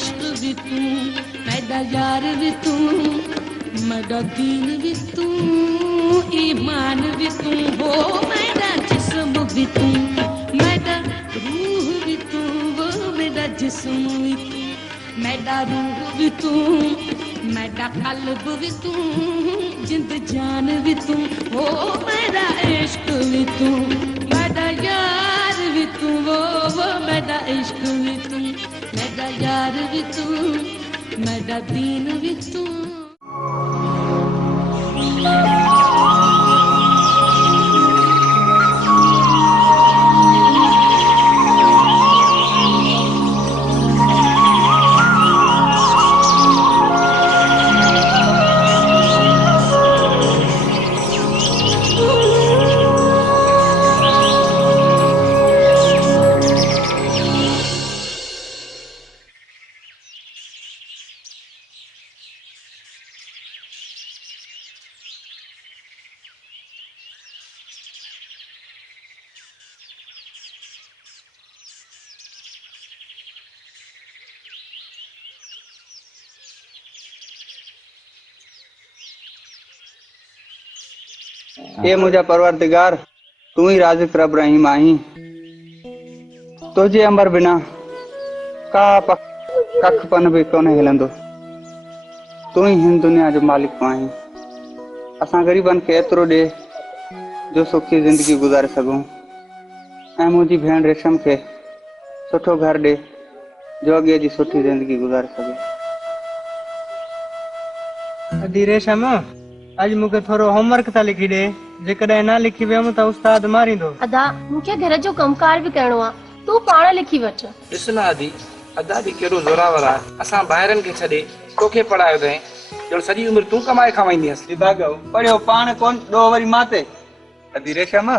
इश्क भी तू, मेरा यार भी तू, मेरा दीन भी तू, ईमान भी तू हो, मेरा जिस्म भी तू, मेरा रूह भी तू, वो मेरा जिस्म भी तू, मेरा रूह भी तू, मेरा कल्ब भी तू, जिंद जान भी तू हो, मेरा इश्क भी तू, मेरा यार भी तू, वो मेरा इश्क भी तू, मेरा यार भी तू, मेरा दीन भी तू। ए मुझा परवरदिगार, तू ही राज़िक़ रब रहीम आहीं। तुझे अमर बिना का कख पन भी कोने हिलंदो। तू ही हिन दुनिया जो मालिक आहीं। असां गरीबन खे एतिरो ॾे जो सुखी ज़िंदगी गुज़ारे सघूं ऐं मुंहिंजी भेण रेशम खे सुठो घर ॾे जो अॻे जी सुठी ज़िंदगी गुज़ारे सघे। अदी रेशम, आज मूंखे थोरो होमवर्क था लिखी ॾे। जेकॾहिं न लिखी वियमि त उस्ताद मारींदो। अदा, मूंखे घर जो कमकार भी करणो आहे। तू पाण लिखी वठ। ॾिस न आदि, अदा बि कहिड़ो ज़ोरावर आहे। असां ॿाहिरनि खे छॾे तोखे पढ़ायो अथई, ॼण सॼी उमिरि तूं कमाए खावाईंदी हुअसि। पढ़ियो पाण कोन ॾो वरी माते। अदी रेशम,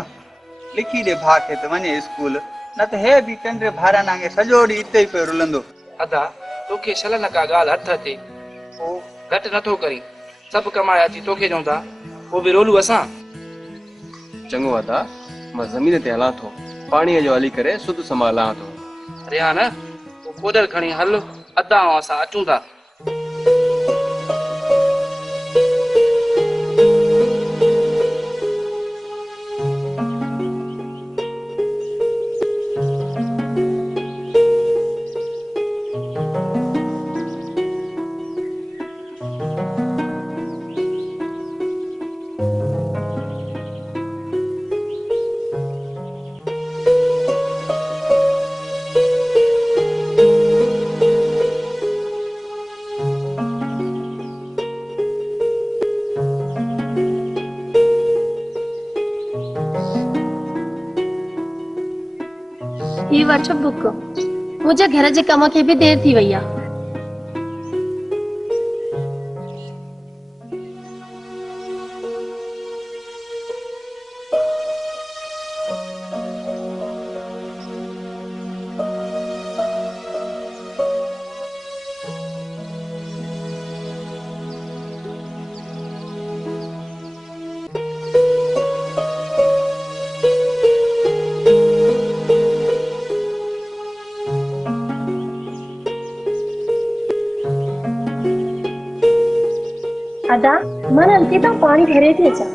लिखी ॾे भाउ खे त वञे स्कूल, न त हे बि कंडे भारा नांगे सॼो ॾींहुं हिते ई पियो रुलंदो। अदा, तोखे छल न का ॻाल्हि हथ अचे, पोइ घटि नथो करी। सभु कमाए अची तोखे ॾियूं था, पोइ बि रोलू असां। चङो अदा, मां ज़मीन ते हलां थो, पाणीअ जो हली करे सुध संभालां थो। रियान, तूं कोदर खणी हल, अदा ऐं असां अचूं था। ही वठ बुक। मुझे घर जे कम खे भी देर थी वई आहे। अदा, मन हल्के तो पानी भरे थे अचा।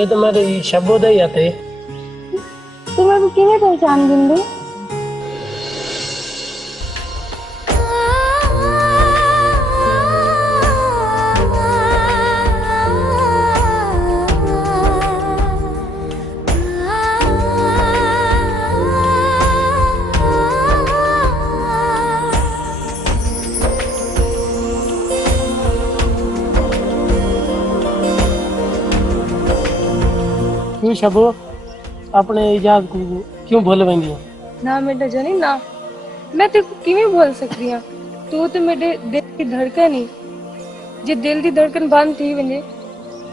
ਇਹ ਤਾਂ ਮੇਰੇ ਸ਼ਬੋ ਦਾ ਹੀ ਆ ਤੇ ਤੂੰ ਮੈਨੂੰ ਕਿਵੇਂ ਪਹਿਚਾਨ ਦਿੰਦੇ? तू शबो अपने इजाद को क्यों भूल वेंदी हो? ना बेटा जनी ना, मैं तेरे को किवें बोल सकती हां? तू तो मेरे दिल की धड़कन ही, जे दिल की धड़कन बंद थी वने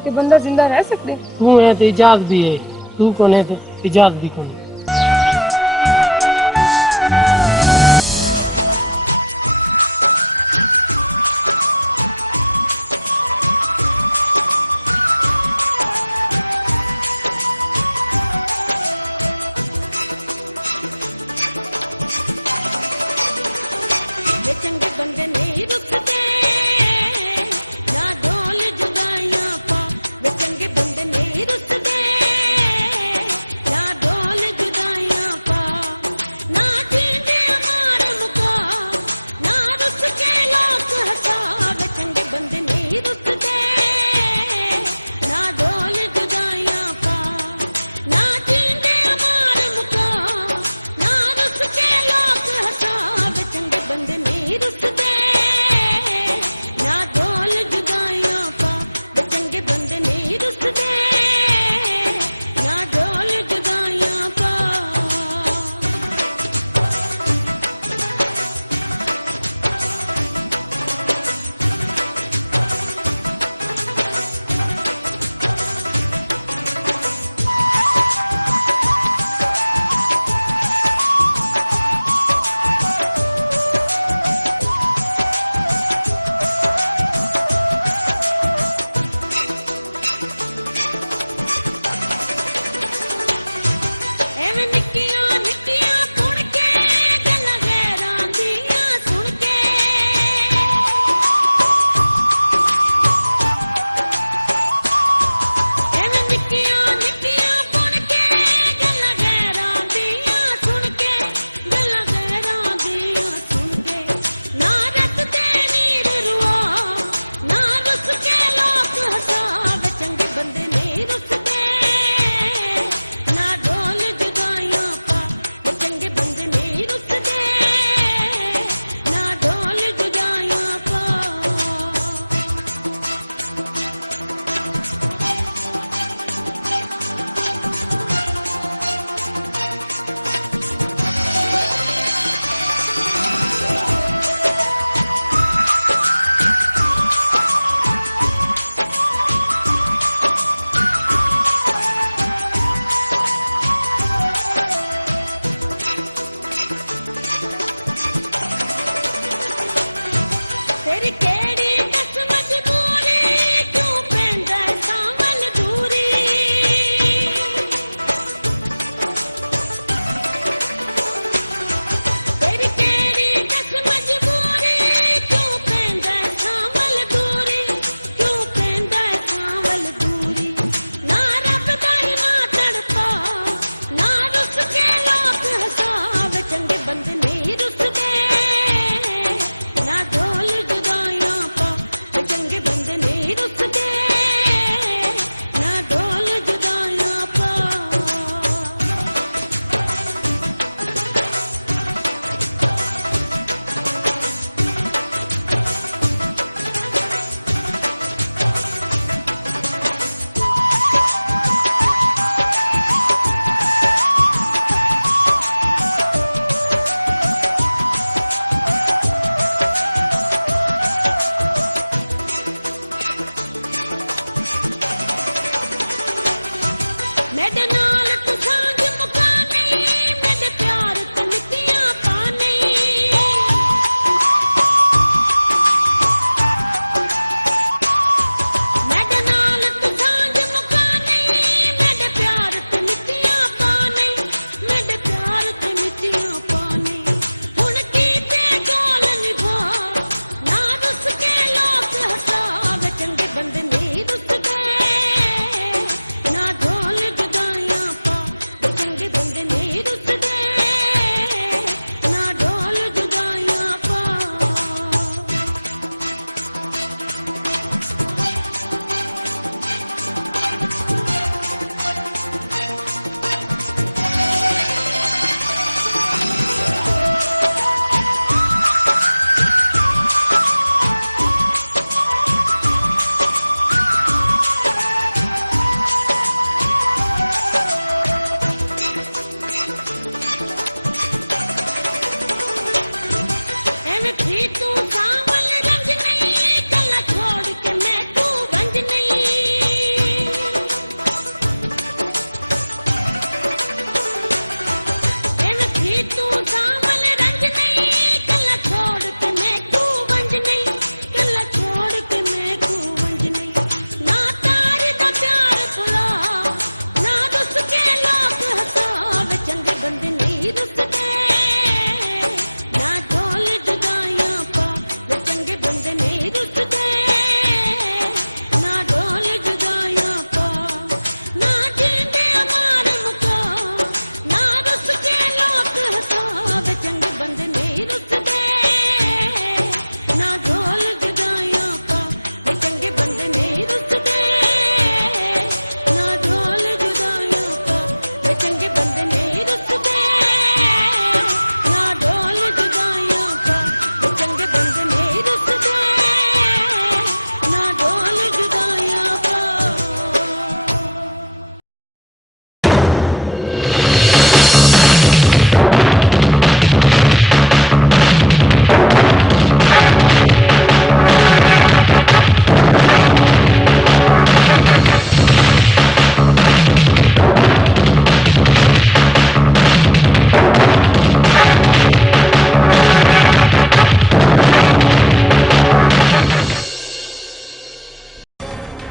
ते बंदा जिंदा रह सकदे? तू है ते इजाद भी है, तू कौन है ते इजाद भी कौन है? चंगे बंदे नहीं रुकते ना ढोल जुदाइयां पा, वे चंगे बंदे नहीं रुकते ना ढोल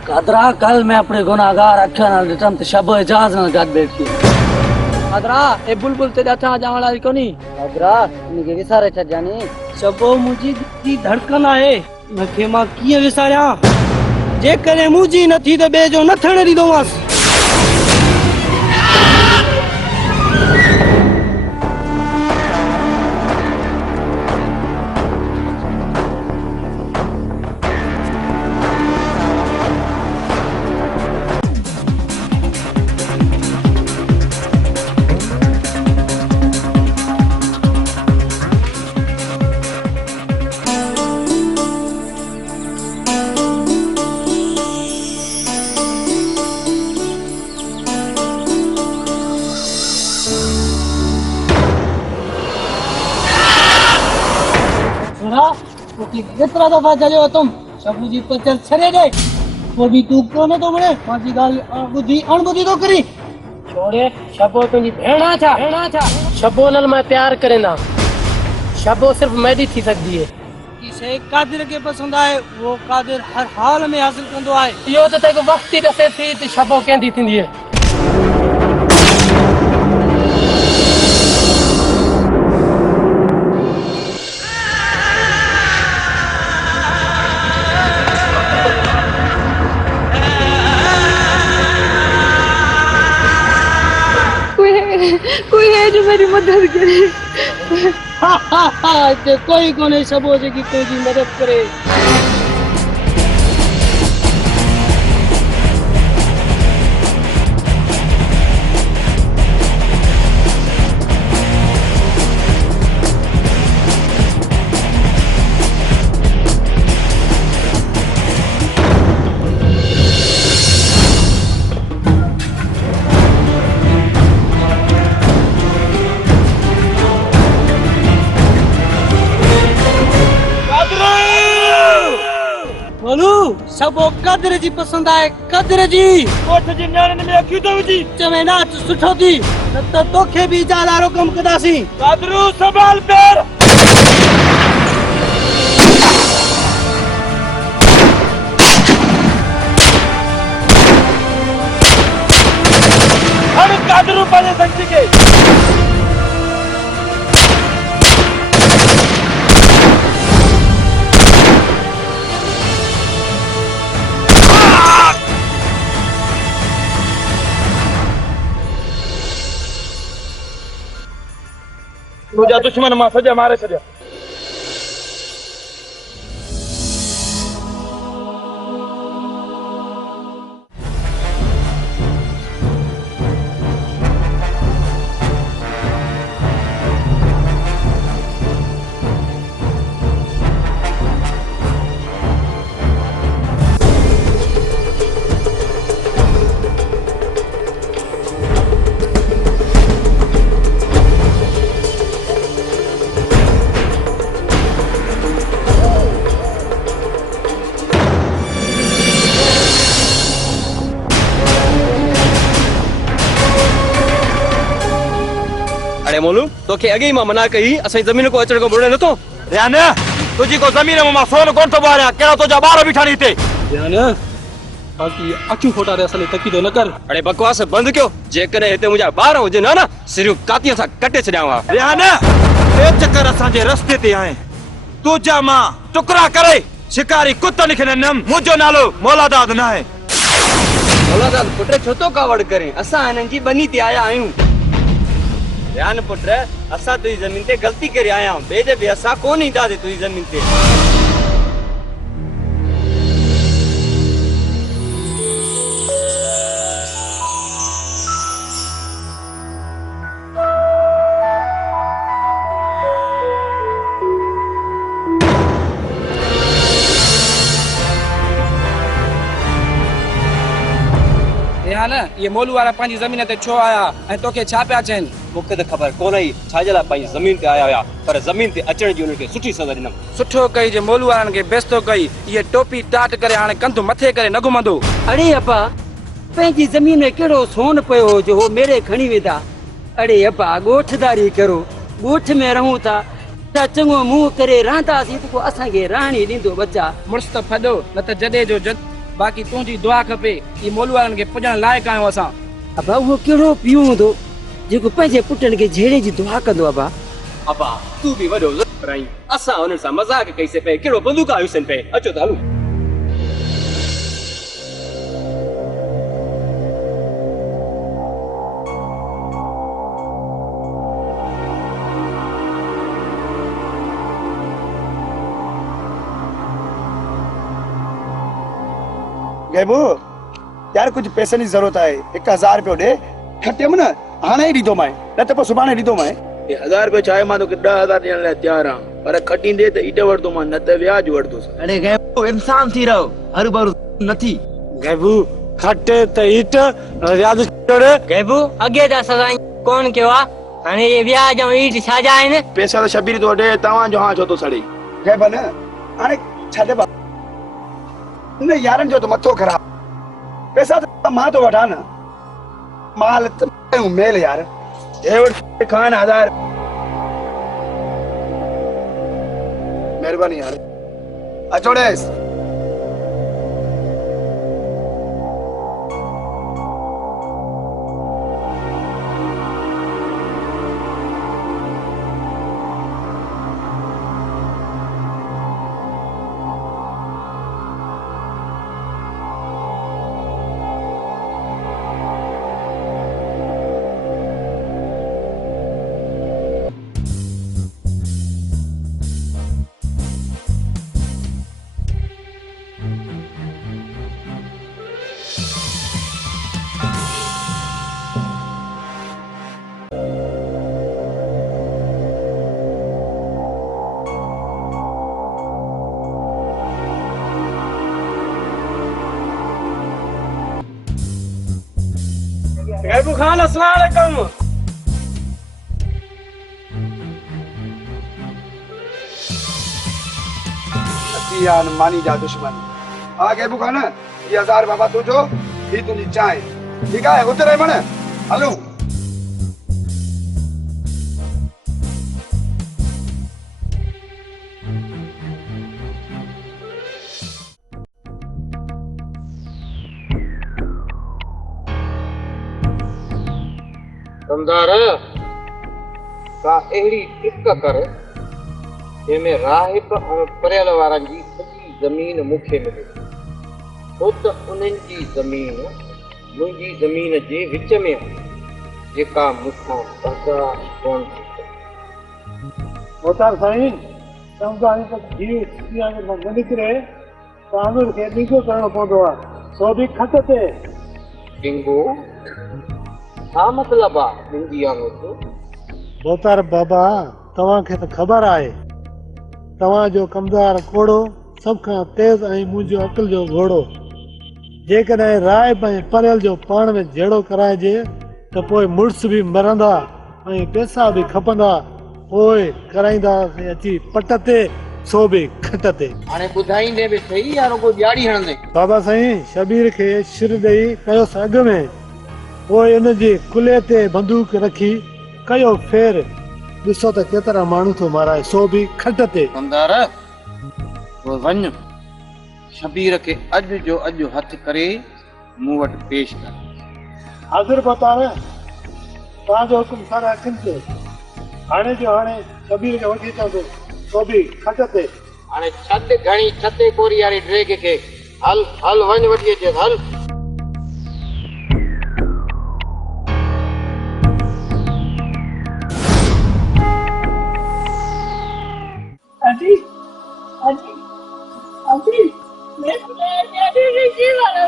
कादरा कल मैं अपने गुनाहगार अखियां नाल ॾिठमि त शब एजाज नाल गॾु बैठी कादरा ए बुलबुल ते ॾाठा जावण वारी कोनी कादरा इनके विसारे छॾजानी शबो मुंहिंजी दिलि जी धड़कन आहे इनखे मां कीअं विसारियां जेकॾहिं मुंहिंजी नथी त ॿिए जो न थियण ॾींदोमांसि कितना दफा चले हो तुम शबू जी पर चल छड़े दे वो भी तू कोने तो बड़े माजी गाल बुद्धि अणबुद्धि तो करी छोड़े शबो तुझी भेणा था शबो नल मैं प्यार करेंदा शबो सिर्फ मैडी थी सकदी है किसे कादिर के पसंद आए वो कादिर हर हाल में हासिल कंदो आए यो तो तेको वक्त ही दसे थी त शबो केंदी थींदी है कोई है जो मेरी मदद करे कोई कोने शबो जी की तुझी मदद करे सबो कदर जी पसंद आए कदर जी कोठ जी न्याणे में अखी तो विझी चवे नाच सुठो थी त तोखे भी जालारो कम कदासी कदरू संभाल पैर हर कदरू पाले सकती के मुझे दुश्मन मां सजा मारे छॾिया अरे मोलू तो के अगे मां मना कई असई जमीन को अचण को बुड़े न तो ध्यान तुझी को जमीन में सोन कोन तो बारिया केड़ा तो जा बार बिठानी थे ध्यान बाकी अखियूं फोटा रे असले तकी तो न कर अरे बकवास बंद क्यों जे कने हेते मुजा बार हो जे ना ना सिर्फ कातिया सा कटे छड्यावा ध्यान ए चक्कर असा जे रस्ते ते आए तुझा मां टुकड़ा करे शिकारी कुत्ता निखने नम मुजो नालो मौलादाद ना है मौलादाद पुत्र छो तो कावड़ करे असा अनन जी बनी ते आया आयूं ध्यान पुत्र असा तुझी जमीन ते गलती करे आया हूं बे जे असा कोन ही दादे तुझी जमीन ते ये मोलू वाला पांजी जमीन ते छो आया ऐं तोखे छा पिया चैन मुखे त खबर कोन आई छाजे ला पाई जमीन ते आया हुया पर जमीन ते अचण जी उनके सुठी सज़ा ॾिनम सुठो कई जे मोलू वारन के बेस्तो कई ये टोपी टाट करे हाणे कंध मथे करे न घुमंदो अरे अब्बा पंहिंजी ज़मीन में कहिड़ो सोन पियो हो जो मेरे खणी वेंदा अरे अब्बा ॻोठदारी करो ॻोठ में रहूं था त चङो मुंहुं करे रहंदासीं त पोइ असांखे रहणी ॾींदो बच्चा मुड़ुस त फॾो न त जॾे जो जद बाक़ी तुंहिंजी दुआ खपे ई मोलू वारनि खे पुॼण लाइक़ु आहियूं असां। अबा उहो कहिड़ो पियो हूंदो जेको पंहिंजे पुटनि खे झेड़े जी दुआ कंदो अबा? अबा तूं बि वॾो कराई, असां हुननि सां मज़ाक कईसीं पे, कहिड़ो बंदूक आयुसीं पे, अचो त हलूं। गैबू यार कुछ पैसे की जरूरत है, 1000 रुपयो दे खटे में ना हाणे ही दीदो मैं न त सुभाणे दीदो मैं। 1000 रुपया चाहे मां तोखे 10,000 ॾियण लाइ तयारु आहियां, पर खटींदे त ईट वठंदो मां, न त व्याज वठंदुसि। अरे गैबू इंसान थी रहो, हर बार नथी। गैबू खटे त ईट याद छोड़े। गैबू अगे दा सदाई कौन केवा हाणे ये व्याज ऐं ईट छाजा आहिनि? पैसा त शबीर तो ॾे, तव्हांजो हां छो थो सड़े? गैबन हाणे छा दे न यारन जो तो मथो खराब, पैसा तो मां तो वठा न, माल त मेल यार ए वठ खान 1000 मेहरबानी यार अचोड़ेस। गैबू खान अस्सलाम वालेकुम। यार मानी जा दुश्मन आ गैबू खान ये 1000 बाबा तू जो ये तुझी चाय ठीक है उधर है मन हलो। कमदार का अहिड़ी टिक कर जंहिंमें राहिब ऐं परियल वारनि जी सॼी ज़मीन मूंखे मिले, छो त उन्हनि जी ज़मीन मुंहिंजी ज़मीन जे विच में आहे, जेका मूंखां बर्दाश्त कोन थी सघे। मोतार साईं कमदार तक जीव दुनिया में न निकिरे त अमीर खे ॾींगो करणो पवंदो आहे, सो बि खट ते। ॾींगो छा मतिलबु आहे ॾींगी आंगुर? मोतार बाबा तव्हांखे त ख़बर आहे तव्हांजो कमदार कोड़ो सभ खां तेज़ ऐं मुंहिंजो अक़ल जो घोड़ो। जेकॾहिं राय ऐं परियल जो पाण में जहिड़ो कराइजे त पोइ मुड़ुस बि मरंदा ऐं पैसा बि खपंदा, पोइ कराईंदासीं अची पट ते, सो बि खट ते। हाणे ॿुधाईंदे बि सही या रुॻो ॾियारी हणंदे? बाबा साईं शबीर खे शिर ॾेई कयोसि अॻ में, पोइ उनजे कुल्हे ते बंदूक रखी कयो फेर, ॾिसो त केतिरा माण्हू थो माराए, सो बि खट ते। कमदार वञ शबीर खे अॼु जो अॼु हथु करे मूं वटि पेश कर। हाज़िर बतार तव्हांजो हुकुम सारा अखियुनि ते, हाणे जो हाणे शबीर खे वठी अचो, सो बि खट ते। हाणे छॾ घणी छते कोरी वारी ड्रेग खे, हल हल वञ वठी अचे हल। अजी अजी अजी मैं जी वाला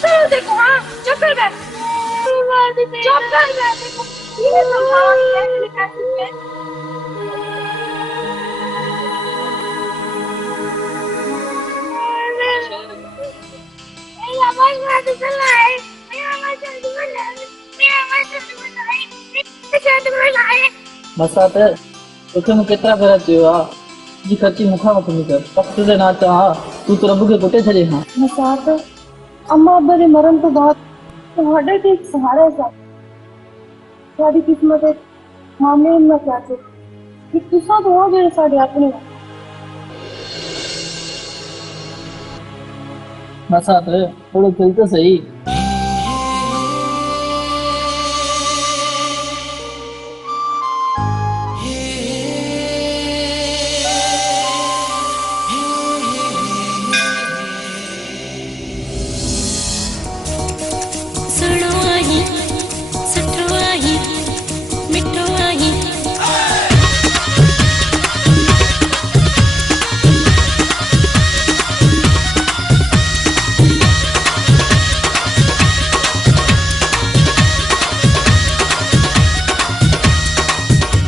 मैं देखो हाँ चुप कर मसात तोखे मूं केतिरा भेरा चयो आहे जी ख़र्ची मूंखां वठंदी कर, वक़्त ते न अचां हा। तू तो रब के कुटे छड़े हां मसाक अम्मा अब्बा दे मरण तो बाद ਤੁਹਾਡੇ ਤੇ ਇੱਕ ਸਹਾਰਾ ਹੈ ਸਾਡੀ ਕਿਸਮਤ ਹੈ ਮਾਮਲੇ ਨਾ ਚਾਚੇ ਕਿ ਤੁਸੀਂ ਤੋਂ ਹੋ ਜਿਹੜੇ ਸਾਡੇ ਆਪਣੇ मसा तो थोड़ो खेल तो सही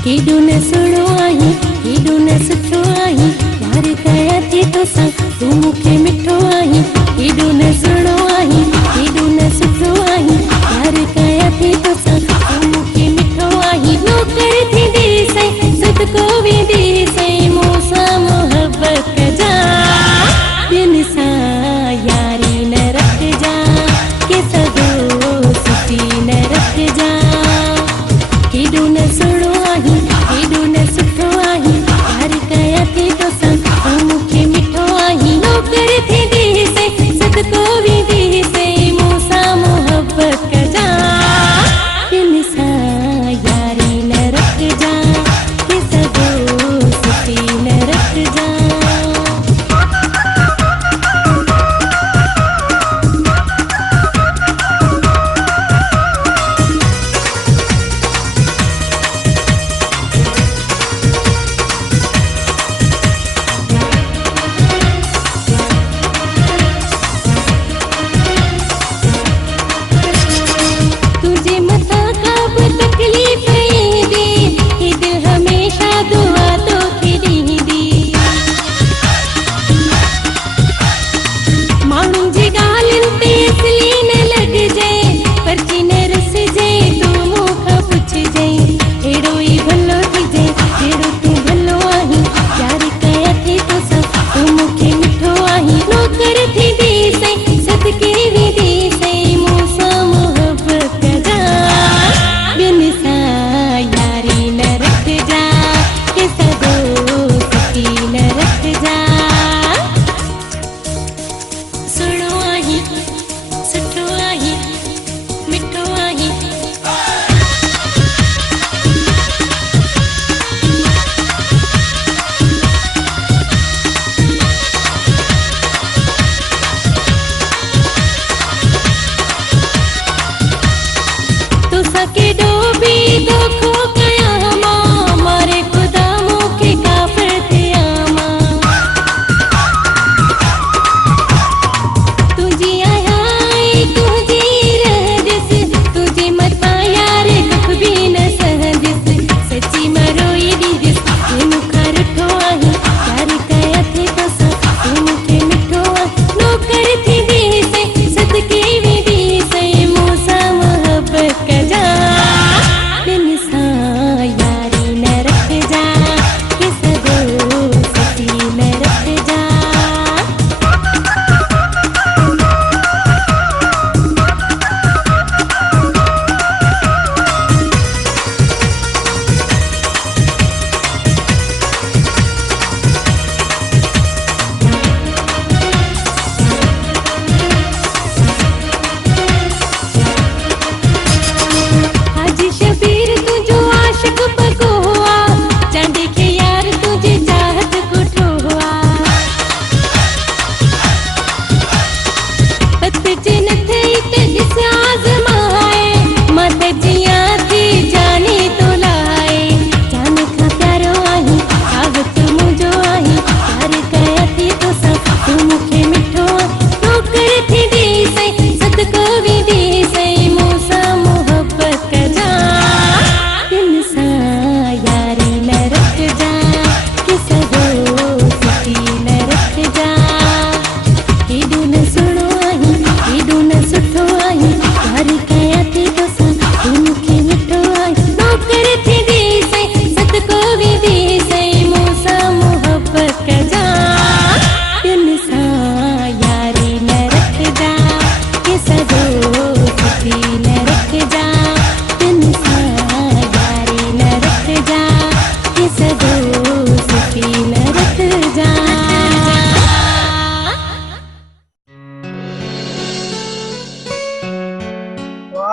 केॾो न सुहिणो आहे केॾो न सुठो आहे प्यार कया थी तोसां तूं मूंखे मिठो आहे केॾो न सुहिणो आहे केॾो न सुठो आहे प्यार कया थी तोसां तूं मूंखे मिठो आहे नौकर थींदी सई सदको वेंदी सई मूंसां मोहबत जा ॿियनि सां यारी न रखजा के सदो सुठी न रखजा केॾो न सुहिणो केॾो न सुठो आहे प्यार कया थी तोसां तूं मूंखे मिठो आहे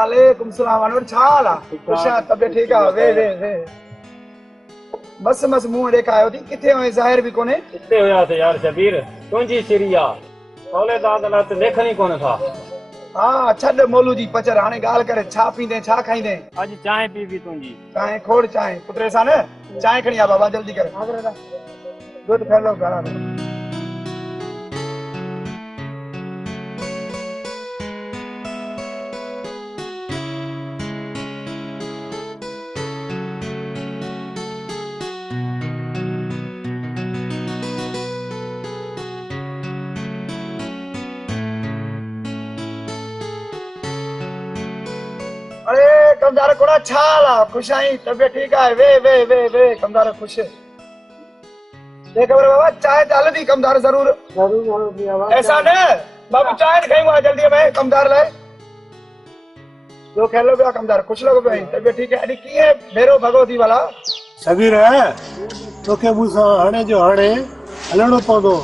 वालेकुम सलाम अनवर छा हाल आहे ख़ुशा तबियत ठीक आहे वे वे वे बस बस मुंह ॾेखारियो थी किथे हुए ज़ाहिर बि कोन्हे किथे हुयासीं यार शबीर तुंहिंजी सिरी आहे औलेदाद लाइ त लेखनि ई कोन था हा छॾ मोलू जी पचर हाणे ॻाल्हि करे छा पींदे छा खाईंदे अॼु चांहि पी तुंहिंजी चांहि खोड़ चांहि पुटे सां न चांहि खणी आ बाबा जल्दी करे दूध फैलो घणा अरे कमदार कोड़ा छाला खुश आई तबियत ठीक है वे वे वे वे कमदार खुश ये खबर बाबा चाय डाल दी कमदार जरूर जरूर ऐसा न बाबू चाय खाई हुआ जल्दी में कमदार ले जो खेलो पिया कमदार खुश लोग भाई तबियत ठीक है अड़ी की है मेरो भगवती वाला शबीर है तोखे मूंसां हाणे जो हाणे हलणो पवंदो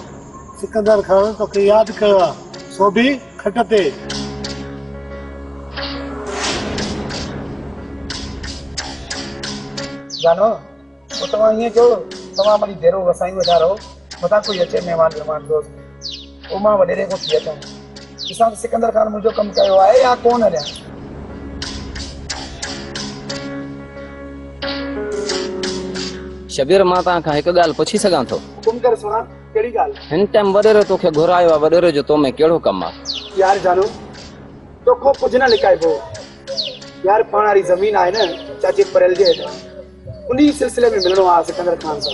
सिकंदर खान तोखे यादि कयो आहे सो बि खट ते जानो वो तमा ये जो तमा मरी देरो वसाई वठा रहो मता कोई अचे मेहमान दोस्त ओ मां वडेरे को थिया था किसान सिकंदर खान मुझो कम कयो आहे या कौन है शबीर मां तव्हां खां हिकु ॻाल्हि पुछी सघां थो हुकुम कर सुना केड़ी ॻाल्हि हिन टाइम वॾेरो तोखे घुरायो आहे वॾेरो जो तो में कहिड़ो कमु आहे यार जानो तो को कुछ ना लिखाइबो यार पाणारी जमीन आहे न चाची परेल जे उन्हीं सिलसिले में मिलनो आ सिकंदर खान से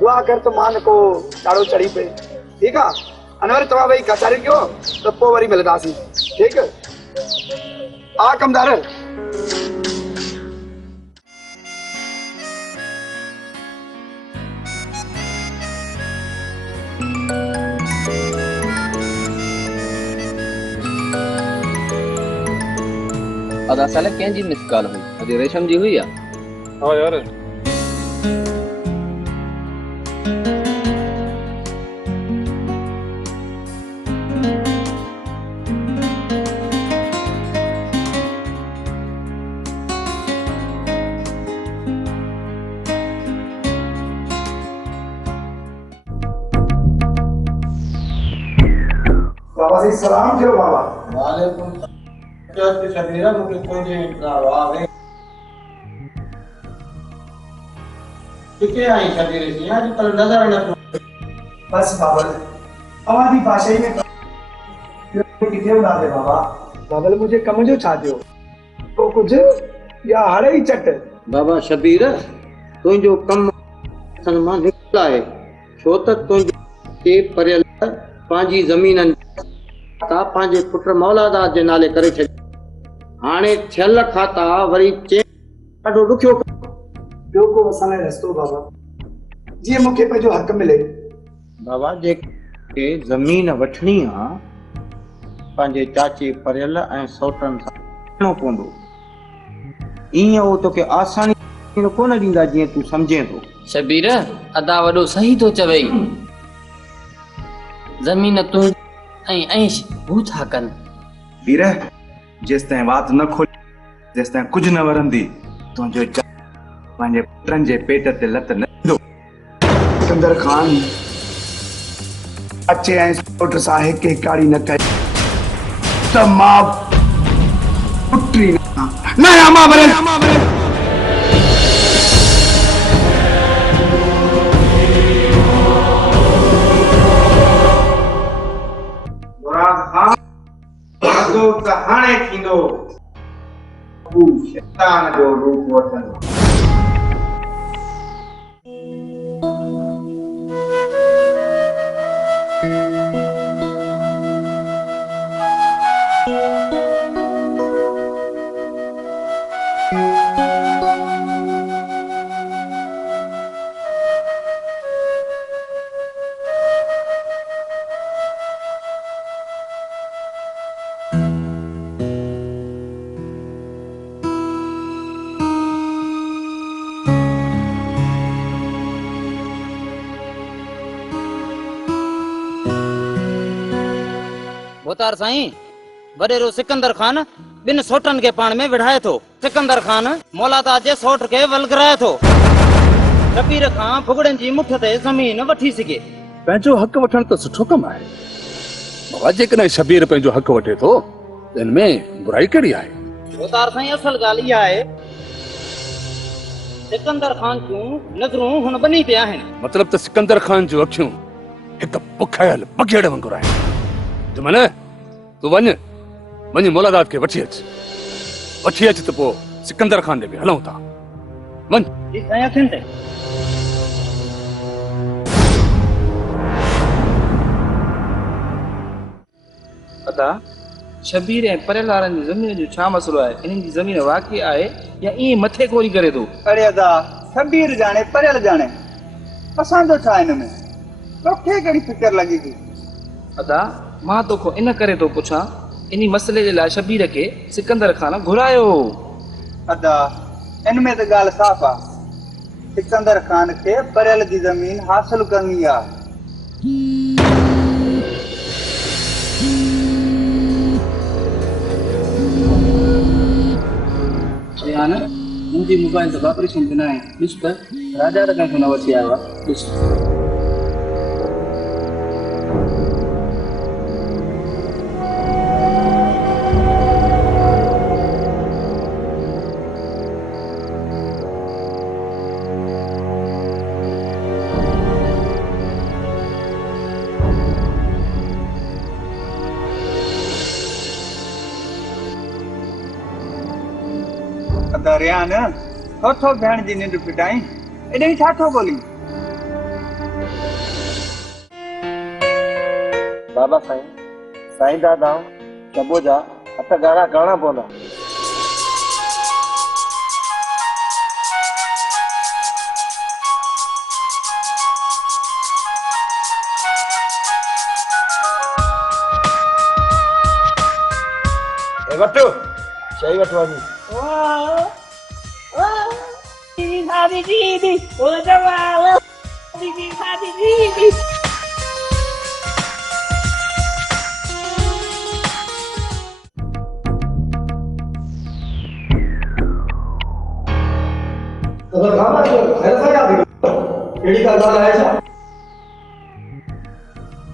दुआ कर तो मान को चाड़ो चढ़ी पे ठीक है अनवर तवा भाई कचारी क्यों तो पो वरी मिलदासी ठीक है आ कमदार अदा साले कंहिंजी मिस कॉल हुई अॼु रेशम जी हुई आहे हाँ यार बाबा जी सलाम करो बाबा वालेकुम सलाम शबीरा मुझे कोई आवे किथे आई शबीर जी आज कल नजर न बस बाबा हमारी भाषा में किथे उड़ा दे बाबा बाबा मुझे कम जो छा दियो तो कुछ या हड़े ही चट बाबा शबीर तुंहिंजो कम सन्मान निकला है छो त तुंहिंजे परियल पंहिंजी ज़मीननि ता पंहिंजे पुट मौलादाद जे नाले करे छॾी हाणे थियल खाता वरी ॾाढो ॾुखियो ॿियो को असां लाइ रस्तो बाबा जीअं मूंखे पंहिंजो हक़ मिले बाबा जेके ज़मीन वठणी आहे पंहिंजे चाचे परियल ऐं सौटनि सां वठिणो पवंदो ईअं उहो तोखे आसानी कोन ॾींदा जीअं तूं सम्झे थो शबीर अदा वॾो सही थो चवई ज़मीन तूं ऐं ऐश हू था कनि वीर जेसि ताईं वात न खोली जेसि ताईं कुझु न वरंदी तुंहिंजो पंहिंजे पुटनि जे पेट ते लत न ॾींदो सिकंदर खान अचे ऐं पुट सां हिकु हिकाड़ी न कई त मां पुटी न मां भरे हाणे थींदो हू शैतान जो रूप वठंदो बोतार साईं वडेरो सिकंदर खान बिन सोटन के पाण में विढ़ाए थो। सिकंदर खान मौलादा जे सोट के वलगराए थो। शबीर खां फुगड़न जी मुठ ते ज़मीन वठी सघे। पंहिंजो हक़ वठण त सुठो कमु आहे बाबा। जेकॾहिं शबीर पंहिंजो हक़ वठे थो त हिन में बुराई कहिड़ी आहे? उतार साईं असल ॻाल्हि इहा आहे सिकंदर खान जूं नज़रूं हुन बनी ते आहिनि। मतिलब त सिकंदर खान जूं अखियूं हिकु बुखायल बघेड़ वांगुरु आहिनि। तूं माने तूं वञ मुलाक़ात खे वठी अच त पोइ सिकंदर खान ॾे बि हलूं था। वञ। अदा शबीर ऐं परियल वारनि जी ज़मीन जो छा मसलो आहे? इन्हनि जी ज़मीन वाक़ई आहे या ईअं मथे कोरी करे थो? अरे अदा शबीर जाने परियल जाने असांजो छा हिन में? तोखे कहिड़ी फिकर लॻी थी? अदा मां तोखो इन करे थो पुछां इन मसइले जे लाइ शबीर खे सिकंदर खान घुरायो। अदा इन में त ॻाल्हि साफ़ आहे। सिकंदर खान खे परियल जी ज़मीन हासिल करणी आहे। मुंहिंजी मोबाइल त ऑपरेशन बिना आहे। ॾिस त राजा खां न वठी आयो आहे। ॾिस दरियान थो भेण जी निंड फिटाई एॾे छा थो बोली? बाबा साईं दादा सबो जा हथ गाड़ा गाना पवंदा। वठो शही वठो वञी।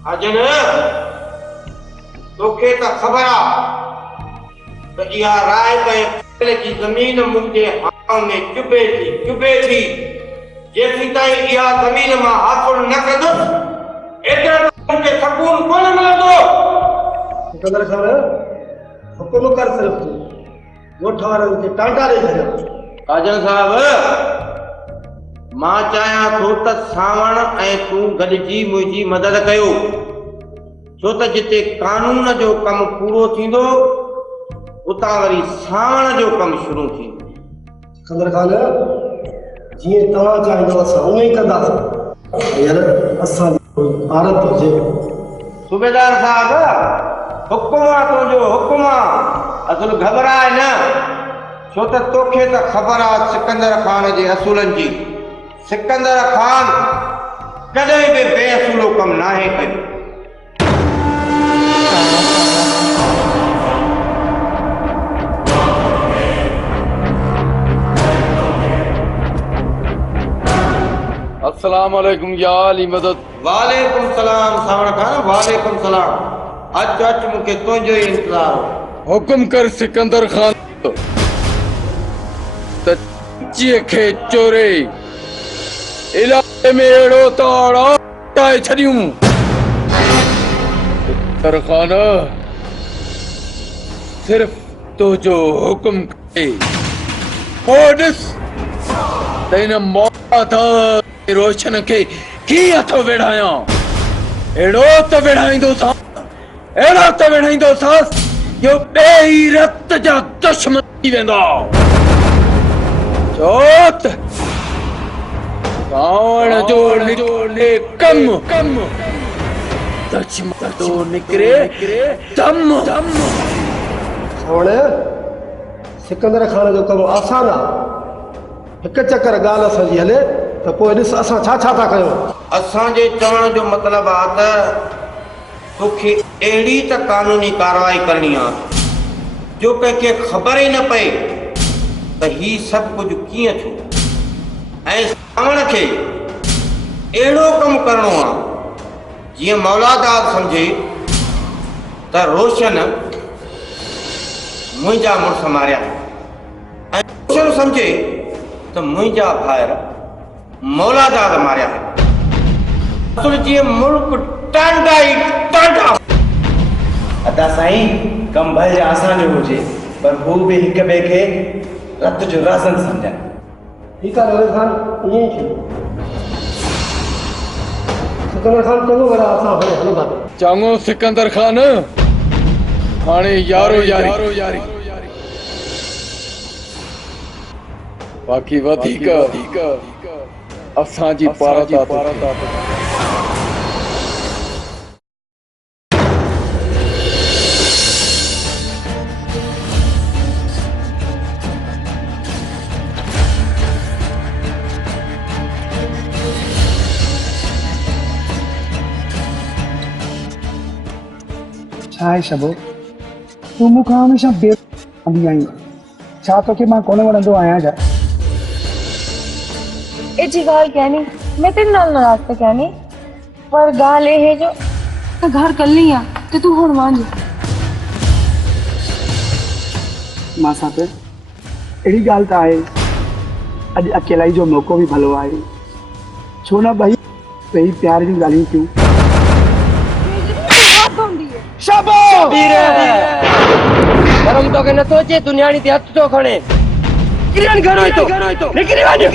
अजन तोखे त ख़बर आहे त इहा राय पहले की ज़मीन मुंहिंजे हाथ में चुभे थी। जेसीं ताईं इहा ज़मीन मां हासिल न कंदुसि एतिरे मूंखे सकून कोन मिलंदो। सिकंदर खान हुकुम कर सिर्फ तूं ॻोठ वारनि खे टांटा ॾेई छॾियो। काजल साहब मां चाहियां थो त सावण ऐं तूं गॾिजी मुंहिंजी मदद कयो छो त जिते कानून जो कमु पूरो थींदो उतां वरी सावण जो कमु शुरू थींदो। सिकंदर खान जीअं तव्हां चाहींदो असां उहो ई कंदासीं। हींअर असां भारत हुजे। सूबेदार साहब हुकुम आहे तुंहिंजो हुकुम आहे। असुल घबराए न छो त तोखे त ख़बर आहे सिकंदर खान जे असूलनि जी। सिकंदर खान कॾहिं बि बेअसूलो कमु नाहे कयो। अस्सलाम वालेकुम या अली मदद। वालेकुम सलाम सावण खान वालेकुम सलाम। अच मूंखे तुंहिंजो ई इंतज़ार हो। हुकुम कर सिकंदर खान त चीअ खे चोरे इलाके में अहिड़ो ताड़ा ठाहे छॾियूं। सिकंदर खान सिर्फ तुंहिंजो हुकुम करे पोइ ॾिस त हिन मौत रोशन खे कीअं थो विढ़ायां। अहिड़ो त विढ़ाईंदोसांसि जो ॿई रत जा दुश्मन थी वेंदा। छो त सावण जो निकिरे कमु दुश्मन जो निकिरे दम। सावण सिकंदर खान जो कमु आसान आहे। हिकु चकर ॻाल्हि असांजी हले त पोइ ॾिस असां छा था कयूं। असांजे चवण जो मतिलबु आहे त तोखे अहिड़ी त कानूनी कार्रवाई करणी आहे जो कंहिंखे ख़बर ई न पए त ही सभु कुझु कीअं थियो ऐं सावण खे अहिड़ो कमु करिणो आहे जीअं मौलादाद सम्झे त रोशन मुंहिंजा मुड़ुस मारिया ऐं रोशन सम्झे त मुंहिंजा भाइर मौलादाद मारिया असुल जीअं मुल्क टांडा ई टांडा। अदा साईं कम भले आसान हुजे पर हू भी हिक ॿिए खे रत जो राज़न सम्झनि। ठीकु आहे रज़ा खान ईअं ई थियो। सिकंदर खान चङो करे असां हाणे हलूं था। चङो सिकंदर खान हाणे यारो यारी बाक़ी वधीक असांजी पारता छा आहे शबो तूं मूंखां हमेशह बेंदी आहीं छा तोखे मां कोन वणंदो आहियां छा? एजी गाल कहनी मैं तेरे नाल नाराज पे कहनी पर गाल ये है जो घर कर लिया ते तू हुण मान मां साथ अहिड़ी ॻाल्हि त आहे अॼु अकेलाई जो मौक़ो बि भलो आहे छो न भई सही प्यार जूं ॻाल्हियूं थियूं। शबो गरम तो के न तो जे दुनियाणी ते हथ तो खणे किरण घणो तो निकरी वञ।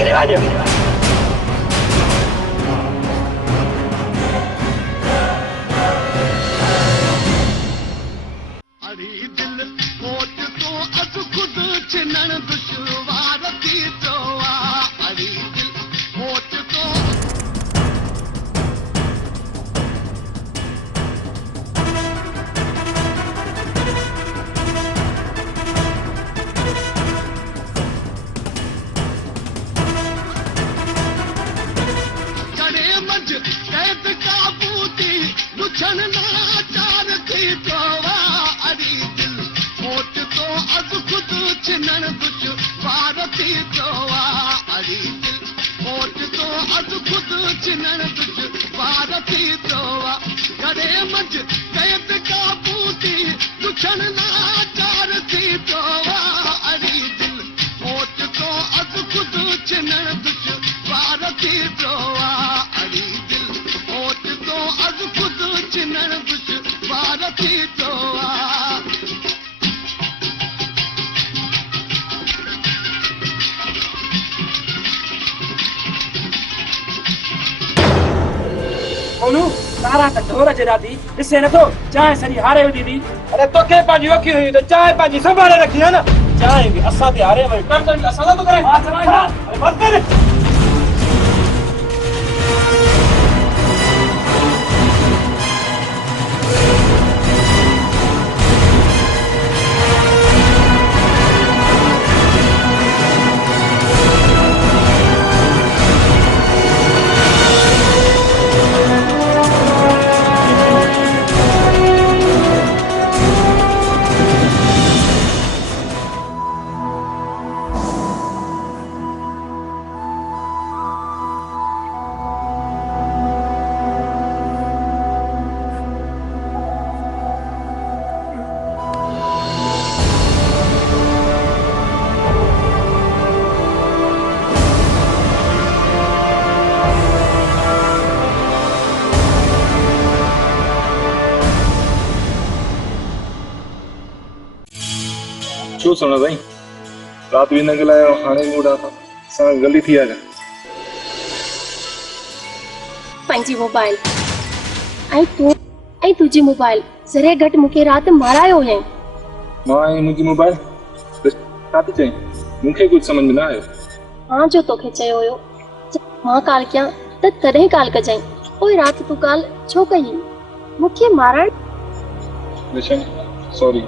ॾिसे नथो चांहि सॼी हारे विधी थी। अरे तोखे पंहिंजी अखी हुई त चांहि पंहिंजी संभाले रखी आहे न चांहि बि असां बि हारे वई कम करी असां तो करे छो सुना साईं रात भी न ॻाल्हायो हाणे मूड़ा था सां गली थी आजा पंहिंजी मोबाइल ऐं तुंहिंजी मोबाइल ज़रे घटि मूंखे राति मारायो हुयईं। मां ऐं मुंहिंजी मोबाइल छा थी चईं मूंखे कुझु सम्झ में न आयो। हाँ जो तोखे चयो हुयो मां कॉल कयां त तॾहिं कॉल कजांइ पोइ राति तूं कॉल छो कई मूंखे मारण। बेशक सॉरी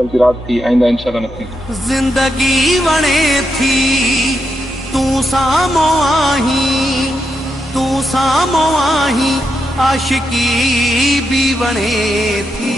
गलती रात की आइंदा इंशाल्लाह न थी। जिंदगी वणे थी तू सामो आही आशिकी भी वणे थी।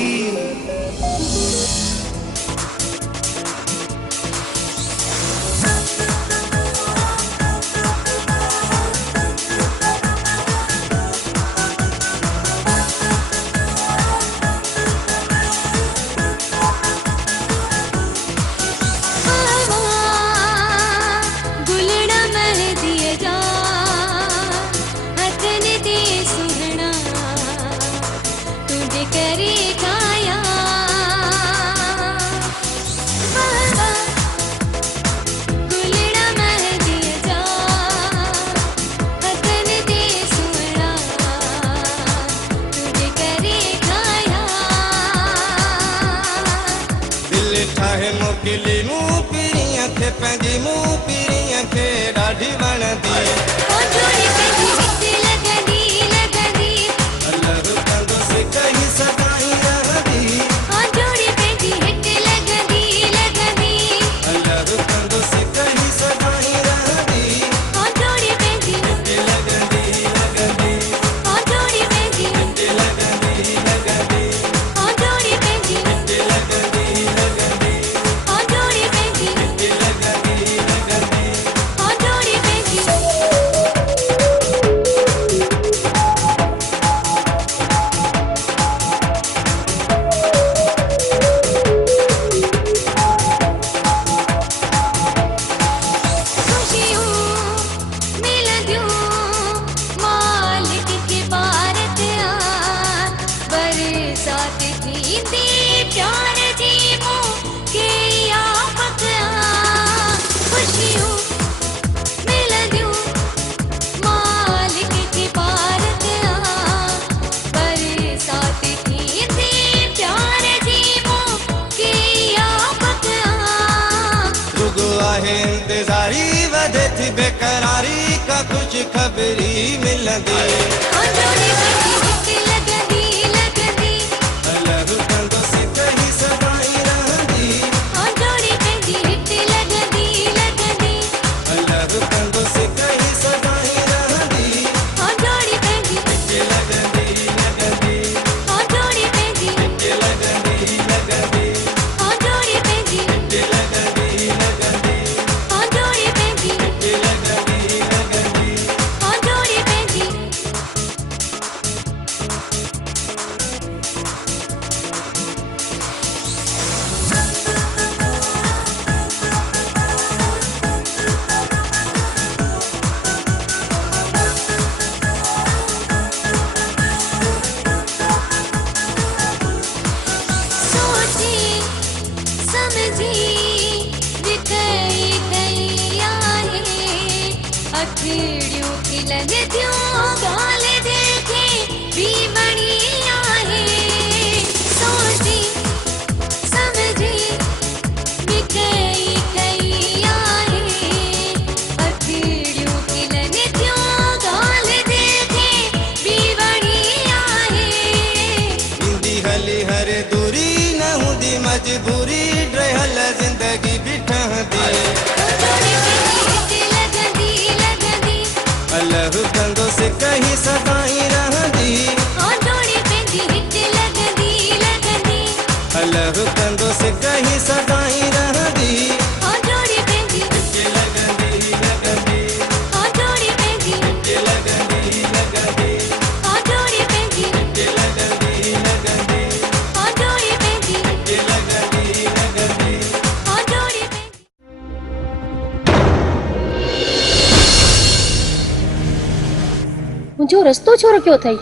मुझो रस्तो छो रखियो थई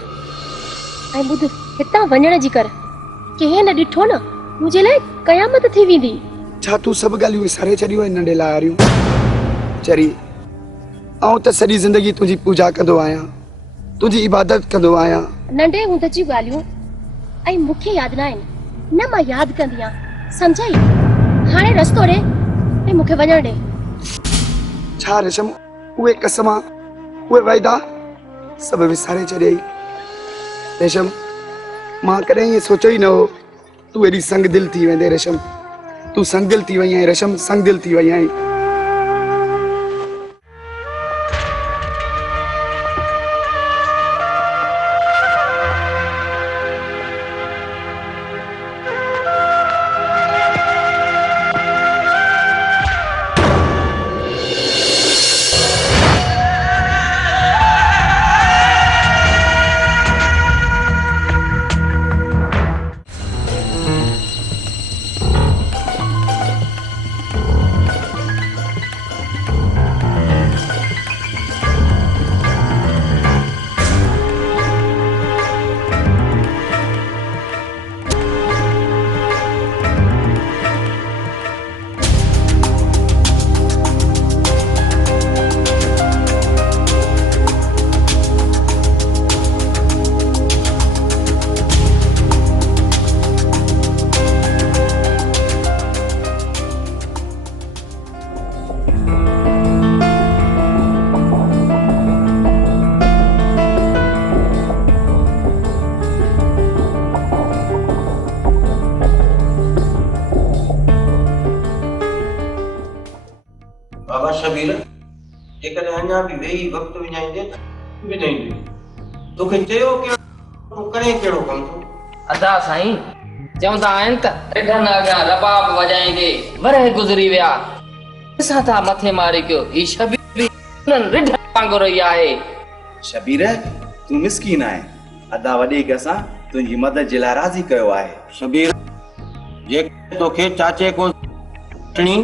ऐं ॿुध हितां वञण जी कर कंहिं न ॾिठो न मुंहिंजे लाइ क़यामत थी वेंदी। छा तूं सभु ॻाल्हियूं विसारे छॾियूं आहिनि नंढे लारियूं? चरी आउं त सॼी ज़िंदगी तुंहिंजी पूजा कंदो आहियां, तुंहिंजी इबादत कंदो आहियां। नंढे हूंद जी ॻाल्हियूं ऐं मूंखे यादि न आहिनि, न मां यादि कंदी आहियां, सम्झाई? हाणे रस्तो ॾे ऐं मूंखे वञण ॾे। छा रेशम उहे कसम उहे वाइदा सभु विसारे छॾियई? रेशम मां कॾहिं ईअं सोचियो ई न हो तूं एॾी संग दिल थी वेंदे। रेशम तूं संग दिल थी वई आहीं, रेशम संग दिल थी वई आहीं। बाबा शबीर जेकॾहिं अञा बि वेही वक़्तु विञाईंदे विञाईंदे तोखे चयो कि तूं करे कहिड़ो कमु थो अदा साईं चवंदा आहिनि त रिढनि अॻियां रबाब वॼाईंदे वरह गुज़री विया असां था मथे मारे कयो ही शबीर बि उन्हनि रिढनि वांगुरु ई आहे। शबीर तूं मिसकीन आहे अदा वॾीक असां तुंहिंजी मदद जे लाइ राज़ी कयो आहे। शबीर जे तोखे चाचे को वठणी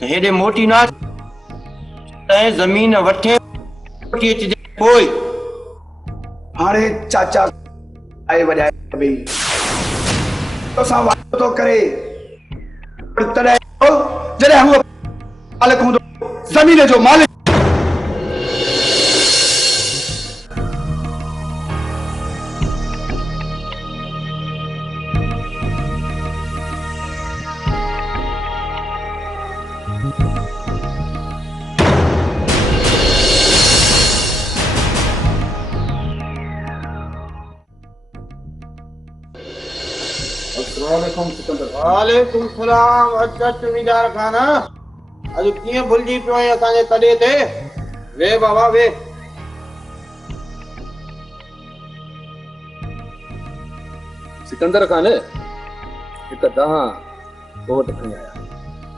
त हेॾे मोटी ना तंहिं ज़मीन वठे मोटी अचिजे पोइ हाणे चाचा आए वॼाए भई तोसां वादो थो करे पर तॾहिं जॾहिं हूअ मालिक हूंदो ज़मीन जो मालिक वालेकुम सलाम अचु मीदार खान अॼु कीअं भुलिजी पियो आहीं असांजे तॾे ते वे बाबा वे सिकंदर खान हिकु दाह वोट खणी आया।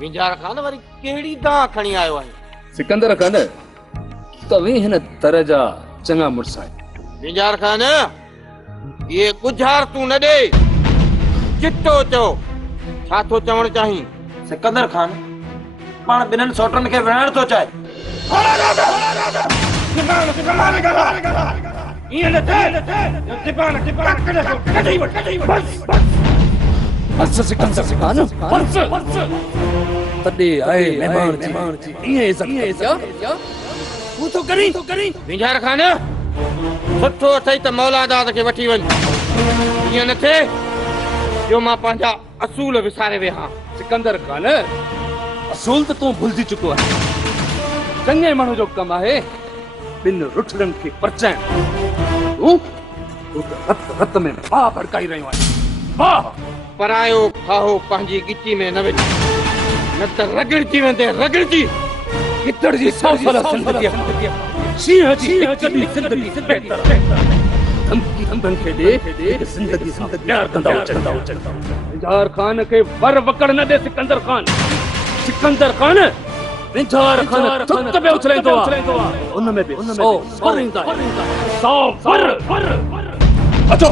मीदार खान वरी कहिड़ी दाह खणी आयो आहे? सिकंदर खान तव्हीं हिन तरह जा चङा मुड़ुस आहियो। मीदार खान ये गुजार तूं न ॾे चिट्टो चओ छा थो चवण चाहीं? सिकंदर खान पाण ॿिन्हिनि सौटनि खे विढ़ण थो चाहे। ईअं न थिए बस सिकंदर खान बस तॾे आए महिमान जी ईअं इज़त तू तो करी मीदार खान सुठो अथई त मौलादाद खे वठी वञ ईअं न थिए जो मां पंहिंजा असूल विसारे वेहा। सिकंदर खान असूल त तूं भुलिजी चुको आहे। चङे माण्हू जो कमु आहे ॿिनि रुठड़नि खे परचाइण। तूं रत रत में भाउ भड़काई रहियो आहे। परायो खाहो पंहिंजी गिची में न विझ न त रगड़जी वेंदे रगड़जी गिदड़ जी सौ साल ज़िंदगी शींहं जी कॾहिं ज़िंदगी बहितर धमकी खे ॾे ज़िंदगी सां प्यार कंदा निज़ार खान खे वर वकड़ न ॾे। सिकंदर खान निज़ार खान तुक में उछलंदो आहे उन में बि 100 वर ईंदा आहिनि। 100 वर अचो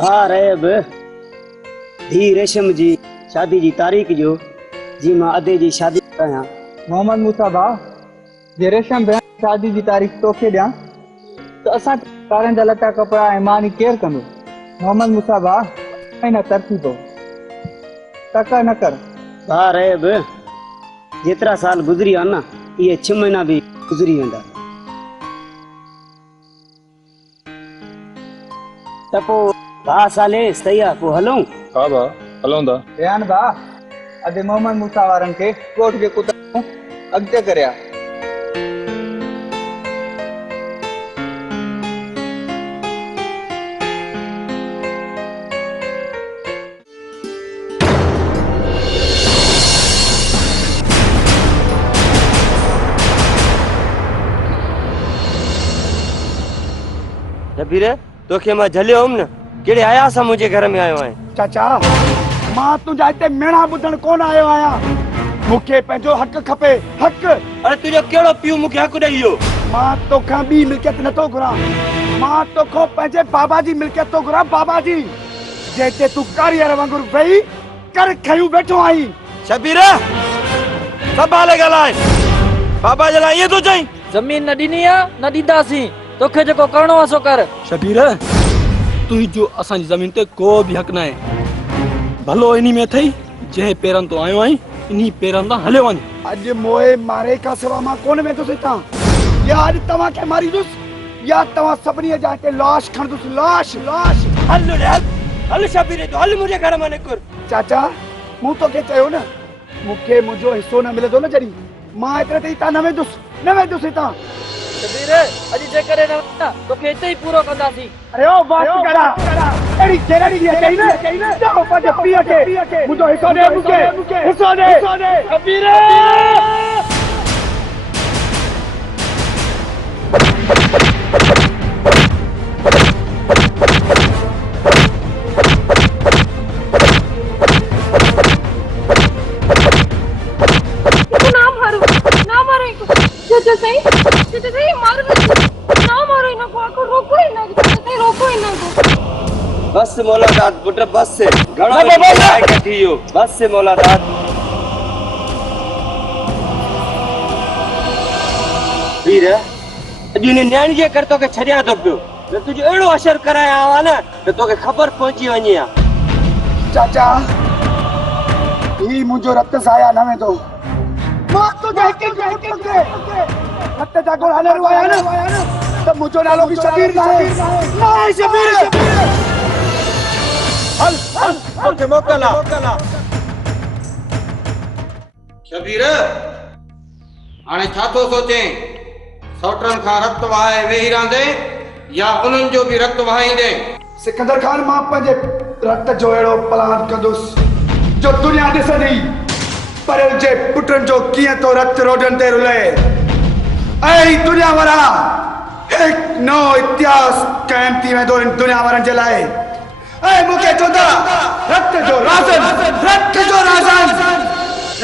भाउ रहिब धी रेशम जी शादी जी तारीख़ जो जी मां अदे जी शादी कयां। मोहम्मद मूसा भाउ जे रेशम भेण शादी जी तारीख़ तोखे ॾियां त असां ॿारनि जा लटा कपिड़ा ऐं मानी केरु कंदो? मोहम्मद मूसा भाउ न तरतीबो तक न कर। भाउ रहिब जेतिरा साल गुज़री विया न इहे 6 महीना बि गुज़री वेंदा त पोइ भाउ साले सही आहे पोइ हलूं हा भाउ हलूं था बयान भा अॼु मोहम्मद मूसा वारनि खे कोट जे कुतूं अॻिते करिया शबीर तोखे मां झलियो हुअमि न कहिड़े आया सां मुंहिंजे घर में आयो आहीं चाचा मां तुंहिंजा हिते मेणा ॿुधण कोन आयो आहियां मूंखे पंहिंजो हक़ खपे हक़ अरे तुंहिंजो कहिड़ो पीउ मूंखे हक़ ॾेई वियो मां तोखां ॿी मिल्कियत नथो घुरां मां तोखां पंहिंजे बाबा जी मिल्कियत थो घुरां बाबा जी जंहिंते तूं कारीगर वांगुरु वेही कर खयूं वेठो आहीं शबीर संभाले ॻाल्हाए बाबा जे लाइ ईअं थो चईं ज़मीन न ॾिनी आहे न ॾींदासीं तोखे जेको करणो आहे सो कर शबीर तुंहिंजो असांजी ज़मीन ते को बि हक़ न आहे भलो इन्ही में अथई जंहिं पेरनि तो आयो आहीं इन्ही पेरनि तां हलियो वञ अॼु मोए मारे खां सवाइ मां कोन वेंदुसि हितां या अॼु तव्हांखे मारींदुसि या तव्हां सभिनी जा हिते लाश खणंदुसि लाश लाश हल हल शबीर हल मुंहिंजे घर मां निकिर चाचा मूं तोखे चयो न मूंखे मुंहिंजो हिसो न मिलंदो न जॾहिं मां एतिरे ते हितां न वेंदुसि हितां शबीर अॼु जेकॾहिं न वञा तोखे हिते ई पूरो कंदासीं अरे ओ बात करा एड़ी केरड़ी दी कही न जाओ पंहिंजे पीउ खे मुंहिंजो हिसो ॾे मूंखे हिसो ॾे शबीर बस मौलादाद पुट बस घणो थियो बस मौलादाद वीर अॼु इन न्याणी जे कर तोखे छॾियां थो पियो त तुंहिंजो अहिड़ो असर कराया हुआ न त तोखे ख़बर पहुची वञे हा चाचा ही मुंहिंजो रत ज़ाया न वेंदो मां तोखे रत जा गोल हलण आया न त मुंहिंजो नालो बि शबीर नाहे शबीर हल तोखे मोकल शबीर हाणे छा थो सोचें सौटनि खां रत वहाए वेही रहंदे या उन्हनि जो बि रत वहाईंदे सिकंदर खान मां पंहिंजे रत जो अहिड़ो प्लान कंदुसि जो दुनिया ॾिसंदी पर जे पुटनि जो कीअं तो रत रोडनि ते रुले ऐं दुनिया वारा हिकु नओं इतिहास क़ाइमु थी वेंदो इन दुनिया वारनि जे लाइ ऐं मूंखे चवंदा रत जो राज़न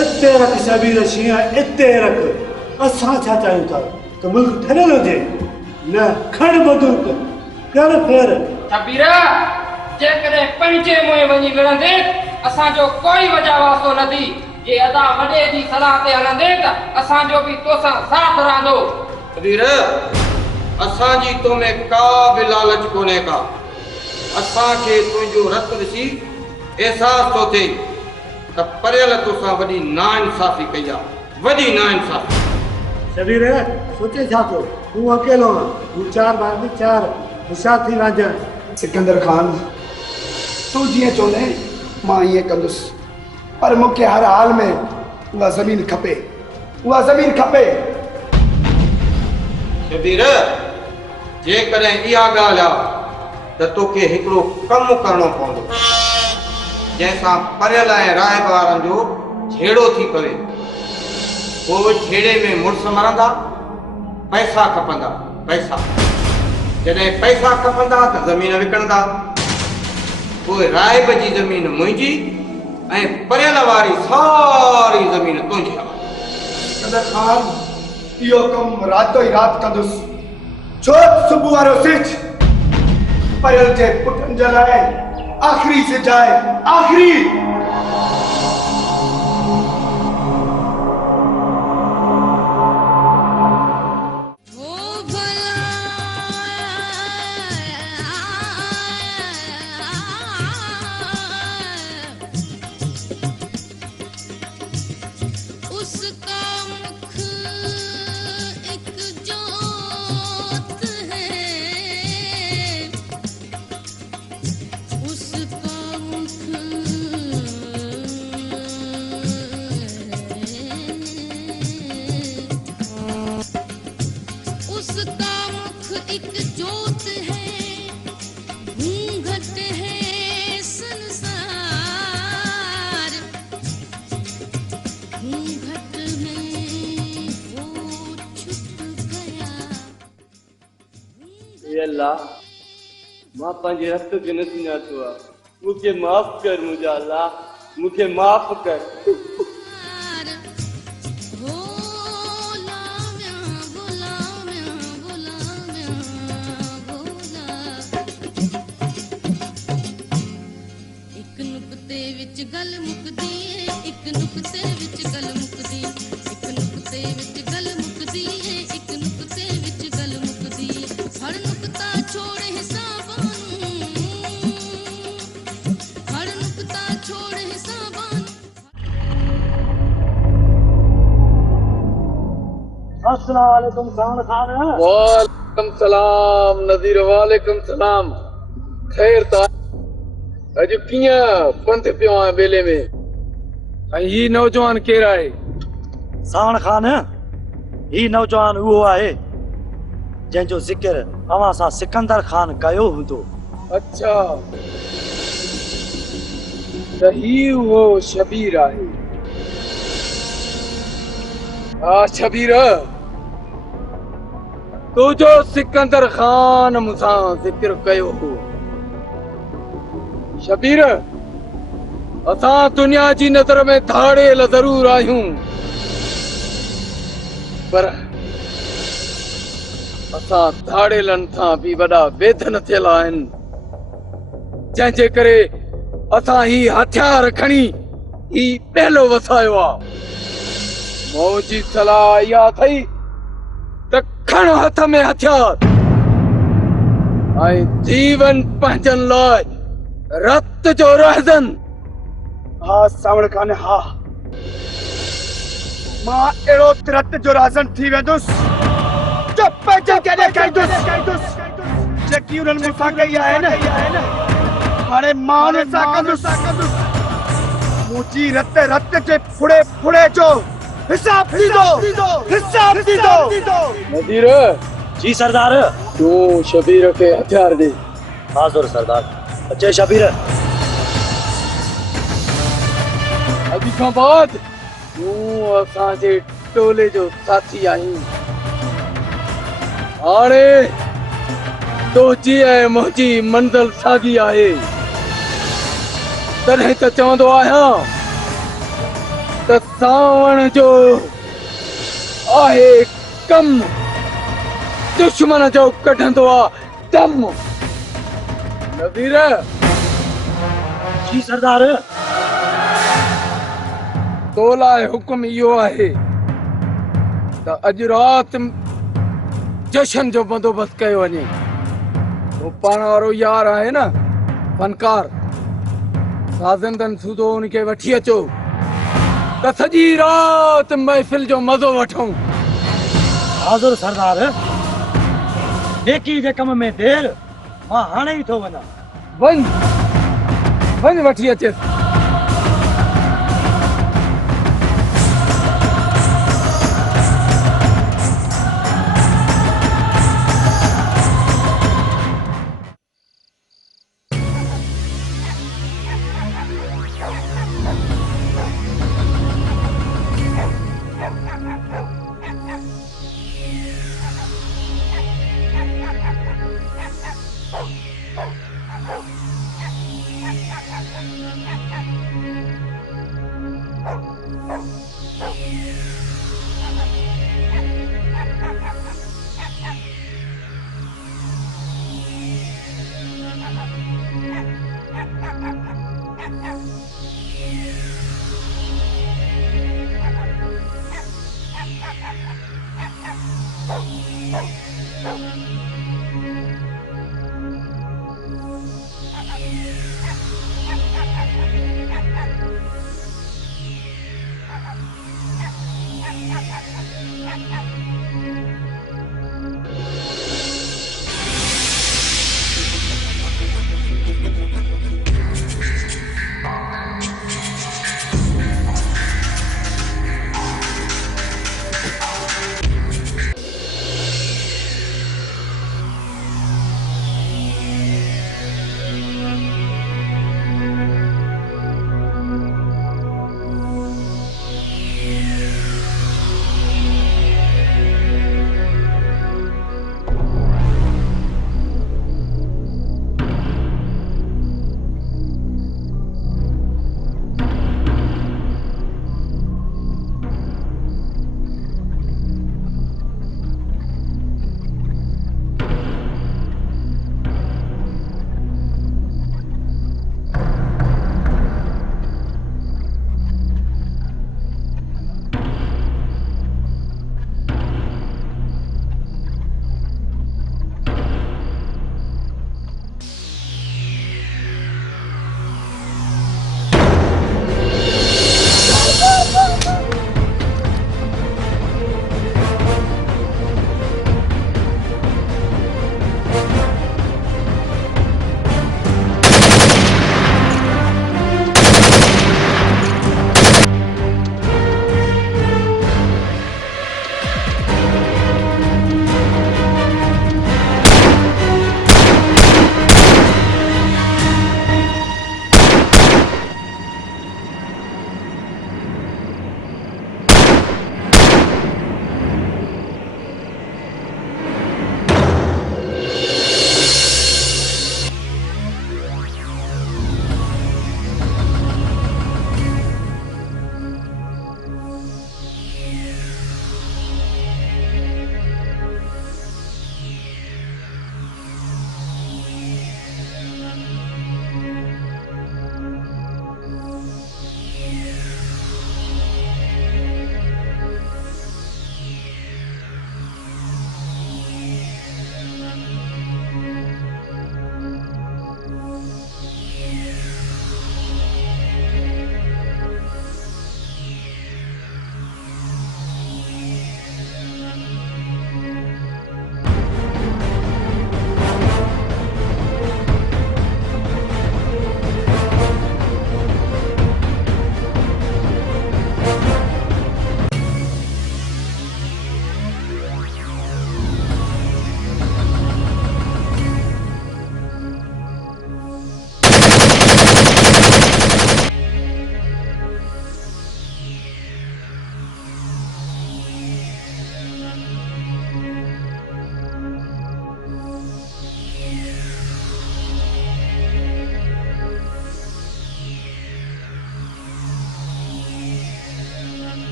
इते रख शबीर शिया इते रख असां छा चाहियूं था त मुल्क ठहियल हुजे न खण बंदूक कर फेर शबीर जेकॾहिं पंहिंजे मुंहुं वञी विढ़ंदे असांजो कोई वजह वास्तो न थी जे अदा वॾे जी सलाह ते हलंदे त असांजो बि तोसां साथ रहंदो शबीर असांजी तो में का बि लालच कोन्हे का असांखे तुंहिंजो रत ॾिसी एहसास थो थिए त परियल तोसां वॾी नाइंसाफ़ी कई आहे वॾी नाइंसाफ़ी शबीर सोचे छा थो तूं अकेलो तूं चार भाई चार होशियार थी राजा सिकंदर खान तूं जीअं चवंदे मां ईअं कंदुसि पर मूंखे हर हाल में उहा ज़मीन खपे शबीर जेकॾहिं इहा ॻाल्हि आहे त तोखे हिकिड़ो कमु करणो पवंदो जंहिंसां परियल ऐं राहिब वारनि जो झेड़ो थी पवे पोइ झेड़े में मुड़ुस मरंदा पैसा खपंदा पैसा जॾहिं पैसा खपंदा त ज़मीन विकिणंदा पोइ राहिब जी ज़मीन मुंहिंजी ऐं परियल वारी सारी ज़मीन तुंहिंजी सिकंदर खान इहो कमु रातो ई राति कंदुसि छो सुबुह वारो सिज परियल जे पुटनि जे लाइ आख़िरी सिज आहे आख़िरी उसका मुख एक उसका मुख एक जोत है, घूंघट है संसार, घूंघट में वो छुप गया। ये अल्लाह मां पंहिंजे हथ खे न सुञातो आहे, मूंखे माफ़ कर मुंहिंजा अल्लाह, मूंखे माफ़ कर। एक नुक्ते विच गल मुकदी है, एक नुक्ते विच गल मुकदी, एक नुक्ते विच गल मुकदी है, एक नुक्ते विच गल मुकदी है। हर नुक्ता छोड़ हिसाबां नूं, हर नुक्ता छोड़ हिसाबां नूं। अस्सलाम वालेकुम सावन खान। वालेकुम सलाम नज़ीर, वालेकुम सलाम। खैर ता अॼु कीअं पंध पियो आहे बेले में? ऐं ही नौजवान केरु आहे? सावन खान, ही नौजवान उहो आहे जंहिंजो ज़िक्र अवां सां सिकंदर खान कयो हूंदो। अच्छा, त ही उहो शबीर आहे। हा शबीर, तू जो सिकंदर खान मूंसां ज़िक्र कयो हो। शबीर, असां दुनिया जी नज़र में धाड़ेल ज़रूर आहियूं, पर असां धाड़ेलनि सां बि वॾा बेधन थियल आहिनि, जंहिंजे करे असां ही हथियार खणी ही पहलो वसायो आहे। मुंहिंजी सलाह इहा अथई त खण हथ में हथियार ऐं जीवन पंहिंजनि लाइ रत जो रहज़न। हा सावण खान, हा मां अहिड़ो रत जो राज़न थी वेंदुसि जो पंहिंजे केॾे कंदुसि जेकी उन्हनि मूंसां कई आहे न, हाणे मां उन्हनि सां कंदुसि। मुंहिंजी रत जे फुड़े फुड़े जो हिसाब ॾींदो, हिसाब ॾींदो। नज़ीर जी सरदार। तू शबीर खे हथियार ॾे। हाज़ुर सरदार। अचे शबीर। अॼु खां बाद तूं असांजे टोले जो साथी आहीं। हाणे तुंहिंजी ऐं मुंहिंजी मंज़िल साॻी आहे, तॾहिं त चवंदो आहियां त सावण जो आहे कम, दुश्मन जो कढंदो आहे दम। नज़ीर। जी सरदार। तो लाइ हुकुम इहो आहे त अॼु राति जशन जो बंदोबस्त कयो वञे। तो पाण वारो यार आहे न फनकार, साज़ंदन सूदो उनखे वठी अचो त सॼी राति महफ़िल जो मज़ो वठूं। हाज़ुर सरदार। नेकी जे कम में देर, मां हाणे ई थो वञा। वञ वठी अचेसि।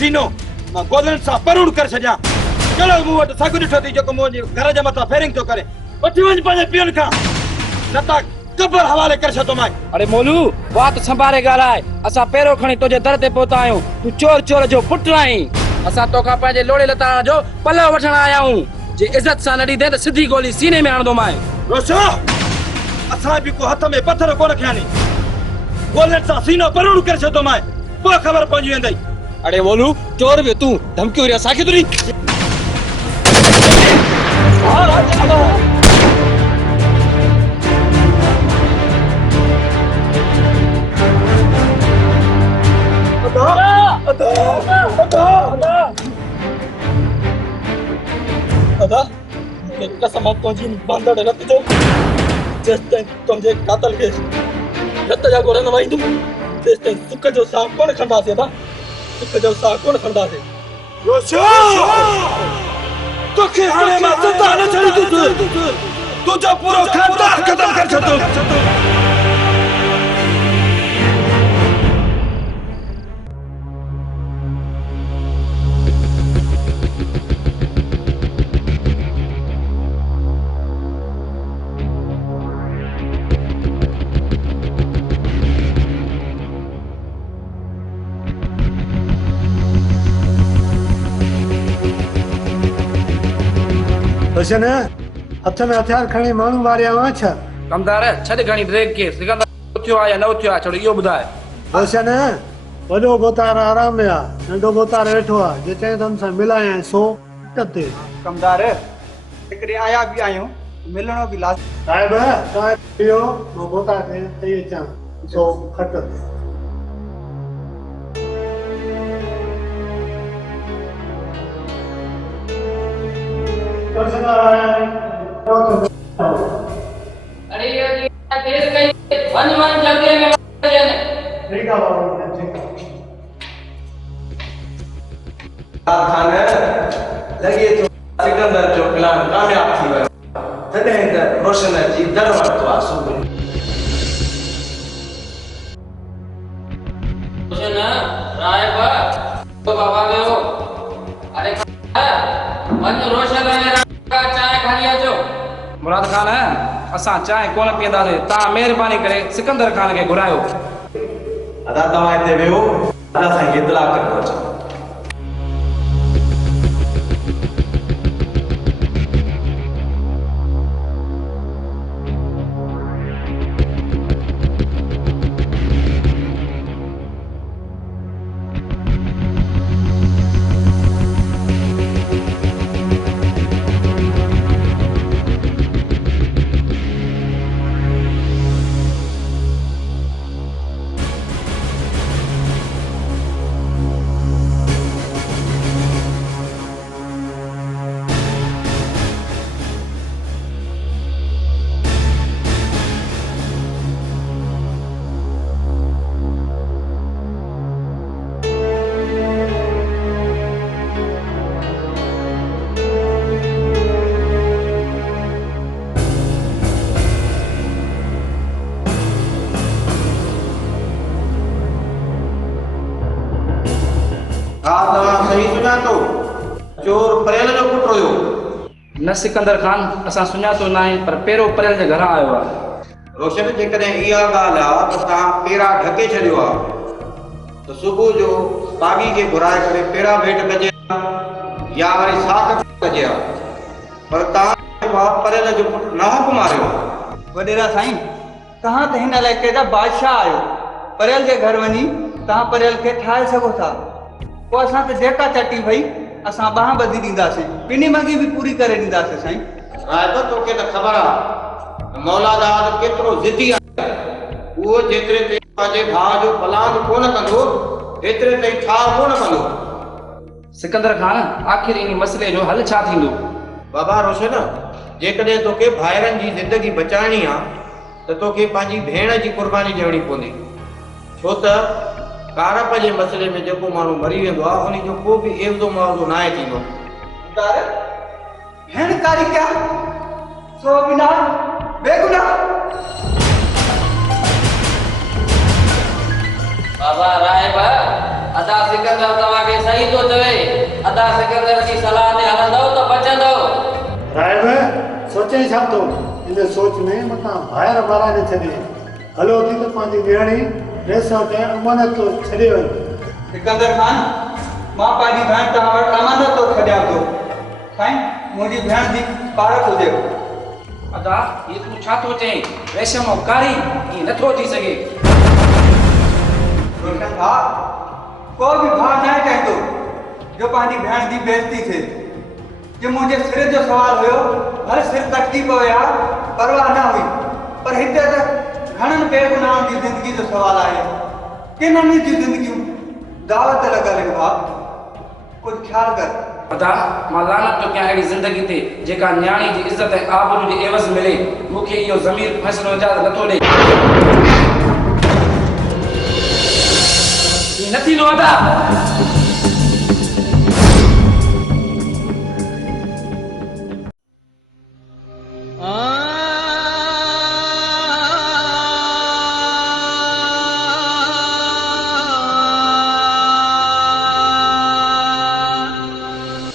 सीनो मां गोलनि सां परूड़ करे छॾियां चलो मूं वटि सॻु ॾिठो थी जेको मुंहिंजे घर जे मथां फेरिंग थो करे वठी वञ पंहिंजे पीअण खां न त कबर हवाले करे छॾो मां अरे मोलू बात संभाले ॻाल्हाए असां पहिरों खणी तुंहिंजे दर ते पहुता आहियूं तूं चोर चोर जो पुटु आहीं असां तोखां पंहिंजे लोड़े लताड़ जो पल्लो वठण आया आहियूं जे इज़त सां न ॾींदे त सिधी गोली सीने में हणंदो मां रोशो असां बि को हथ में पत्थर कोन खयां नी गोलनि सां सीनो परूड़ करे छॾो मां पोइ ख़बर पहुची वेंदई अरे मोलू चोर बि तूं धमकी वरी असांखे तूं कसम तुंहिंजी बांदड़ रत जो जेसिताईं तुंहिंजे कातल खे रत जा गोरा न वाईंदुमि तेसिताईं सुख जो साह कोन खणंदासीं अदा सुख जो साह कोन खणंदासीं तोखे हाणे मां सदा न छॾींदुसि तुंहिंजो पूरो खानदान ख़तम करे छॾंदुमि रोशन हथ में हथियार खणी माण्हू मारिया हुआ छा कमदार छॾ घणी ड्रेग के सिकंदर उथियो आहे या न उथियो आहे छोड़ी इहो ॿुधाए रोशन वॾो गोतार आराम में आहे नंढो गोतार वेठो आहे जे चए तन सां मिलाया सो ते कमदार हिकिड़े आया बि आहियूं मिलणो बि लाज़मी साहिब तव्हां इहो मां गोतार खे ॾेई अचां सो खट ते अरे ये देर कई वन जल्दी में ठीक है बाबू ठीक है खान लगे तो सिकंदर जो प्लान कामयाब थी वियो तॾहिं त रोशन जी दर वरितो आहे सुबुह रोशन रायब तो बाबा गयो अरे वन रोशन ने चाय खाली अचो मुराद खान असां चाय कोन पीअंदासीं तव्हां महिरबानी करे सिकंदर खान खे घुरायो अदा तव्हां हिते वेहो अदा साईं इतला करे थो अचां चोर परेल जो पुट हुयो न सिकंदर खान असां सुञातो न आहे पर पहिरों परेल जे घरां आयो आहे रोशन जेकॾहिं इहा ॻाल्हि आहे त तव्हां पेरा ढके छॾियो आहे त सुबुह जो साॻी खे घुराए करे पेरा भेट कजे या वरी साख कजे पर तव्हां परेल जो पुट न हक़ मारियो वॾेरा साईं तव्हां त हिन इलाइक़े जा बादशाह आहियो परेल जे घर वञी तव्हां परेल खे ठाहे सघो था पोइ असां त जेका चटी भई असां बाह ॿधी ॾींदासीं ॿिन्ही मंगी बि पूरी करे ॾींदासीं साईं रायब तोखे त ख़बर आहे मौलादाद केतिरो ज़िदी आहे उहो जेतिरे ते पंहिंजे भाउ जो पलांग कोन कंदो एतिरे ताईं ठाह कोन कंदो सिकंदर खान आख़िर इन मसइले जो हल छा थींदो बाबा रोशन जेकॾहिं तोखे भाइरनि जी ज़िंदगी बचाइणी आहे त तोखे पंहिंजी भेण जी कुर्बानी ॾियणी पवंदी छो त कारप जे मसइले में जेको माण्हू मरी वेंदो आहे उन जो को बि एवज़ो मुआवज़ो नाहे थींदो भेण कारी क्या सो बिना बेगुनाह बाबा रायब अदा सिकंदर तव्हांखे सही थो चवे अदा सिकंदर जी सलाह ते हलंदव त बचंदव रायब सोचे छा तो इन सोच में मता ॿाहिरि ॿाराए छॾे हलो थी त पंहिंजी वेहणी रेसा खे अमानत तो छॾे वञ सिकंदर खान मां पंहिंजी भेण तव्हां वटि अमानत तो छॾियां थो साईं मुंहिंजी भेण जी पारक हुजे अदा ये तू छा थो चई रेशम और कारी ये नथो थी सघे रोशन भाउ को बि भाउ न कहंदो जो पंहिंजी भेण जी बेइज़ती थिए जे मुंहिंजे सिर जो सवाल हुयो हर सिर कटकी पवे हा परवाह न हुई पर हिते त घणनि बेगुनाहनि जी ज़िंदगी जो सवाल आहे किननि जी ज़िंदगियूं दावत ते लॻल आहिनि भाउ कुझु ख़्यालु कर अदा मां लानत तो कयां अहिड़ी ज़िंदगी ते जेका न्याणी जी इज़त ऐं आबरू जे एवज़ मिले मूंखे इहो ज़मीर फ़ैसिलो इजाज़त नथो ॾे ये न थींदो अदा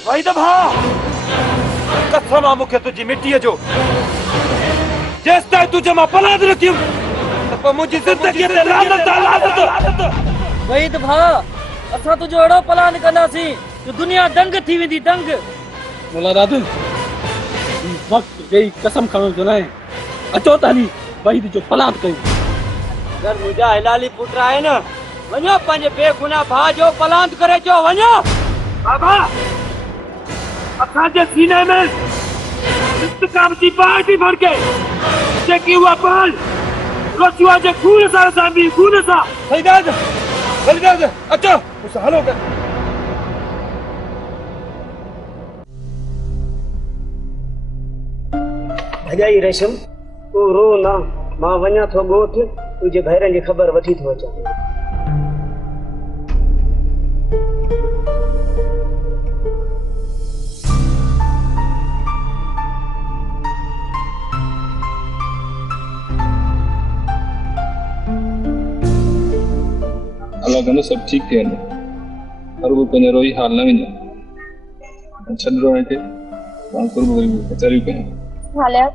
वही तो भाउ कसम आहे मूंखे तुंहिंजी मिटीअ जो जेसि ताईं तुंहिंजे मां पलाद न थियुमि त पोइ मुंहिंजी ज़िंदगीअ ते लानत वहीद भाउ असां तुंहिंजो अहिड़ो पलान कंदासीं जो दुनिया दंग थी वेंदी दंग मुला दाद वक़्तु वेही कसम खणण जो न आहे अचो त हली वहीद जो पलान कयूं अगरि मुंहिंजा हिलाली पुट आहिनि वञो पंहिंजे बेगुनाह भाउ जो पलांत करे अचो वञो बाबा असांजे सीने में इंतकाम जी बाहि थी भड़के जेकी उहा बाल रसुआ जे खून सां असां बि खून सां बलिदाद अचो मूंसां हलो कर भॼाई रेशम तूं रो ना मां वञा थो ॻोठ तुंहिंजे भैरनि जी ख़बर वठी थो अचां अल्लाह कंदो सभु ठीकु थी वेंदो पर उहो पंहिंजो रोई हाल न वेंदो छॾ रोइण खे पाण कुर्ब वरी कचहरियूं कयूं हालिया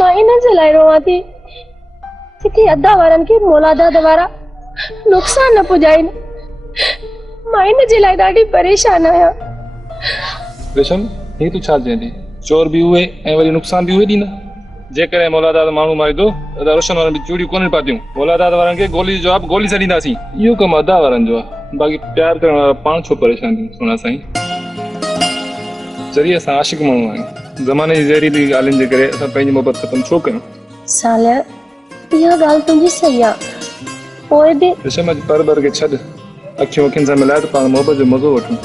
मां इन जे लाइ रोवां थी किथे अदा वारनि खे मोलादाद वारा नुक़सान न पुॼाइनि मां इन जे लाइ ॾाढी परेशान आहियां रेशम हे तूं छा चईं थी चोर बि उहे ऐं वरी नुक़सान बि उहे ॾींदा जेकॾहिं मौलादाद माण्हू मारींदो त रोशन वारनि चूड़ियूं कोन्ह पातियूं मौलादाद वारनि खे गोली जो जवाब गोली सां ॾींदासीं इहो कमु अदा वारनि जो आहे बाक़ी प्यार करण वारा पाण छो परेशान थियूं सुहिणा साईं चरी असां आशिक माण्हू आहियूं ज़माने जी ज़हरीली ॻाल्हियुनि जे करे असां पंहिंजी मोहबत ख़तमु छो कयूं सालिया इहा ॻाल्हि तुंहिंजी सही आहे पोइ बि रेशम अॼु पर खे छॾ अखियूं अखियुनि सां मिलाए त पाण मोहबत जो मज़ो वठूं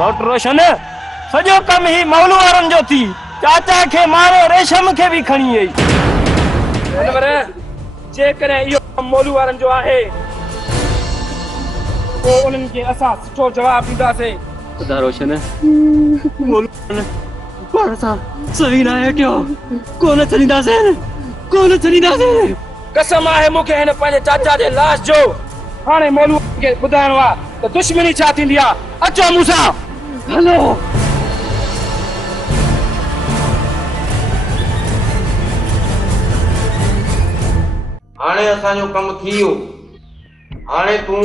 डॉक्टर रोशन सॼो कम ही मौलू वारनि जो थी चाचा खे मारे रेशम खे बि खणी आई जेकॾहिं इहो कमु मौलू वारनि जो आहे पोइ उन्हनि खे असां सुठो जवाबु ॾींदासीं खुदा रोशन पाण सां सही न आहे कयो कोन छॾींदासीं कसम आहे मूंखे हिन पंहिंजे चाचा जे लाश जो हाणे मौलू खे ॿुधाइणो आहे त दुश्मनी छा थींदी आहे अचो मूं सां हलो हाणे असांजो कमु थी वियो हाणे तूं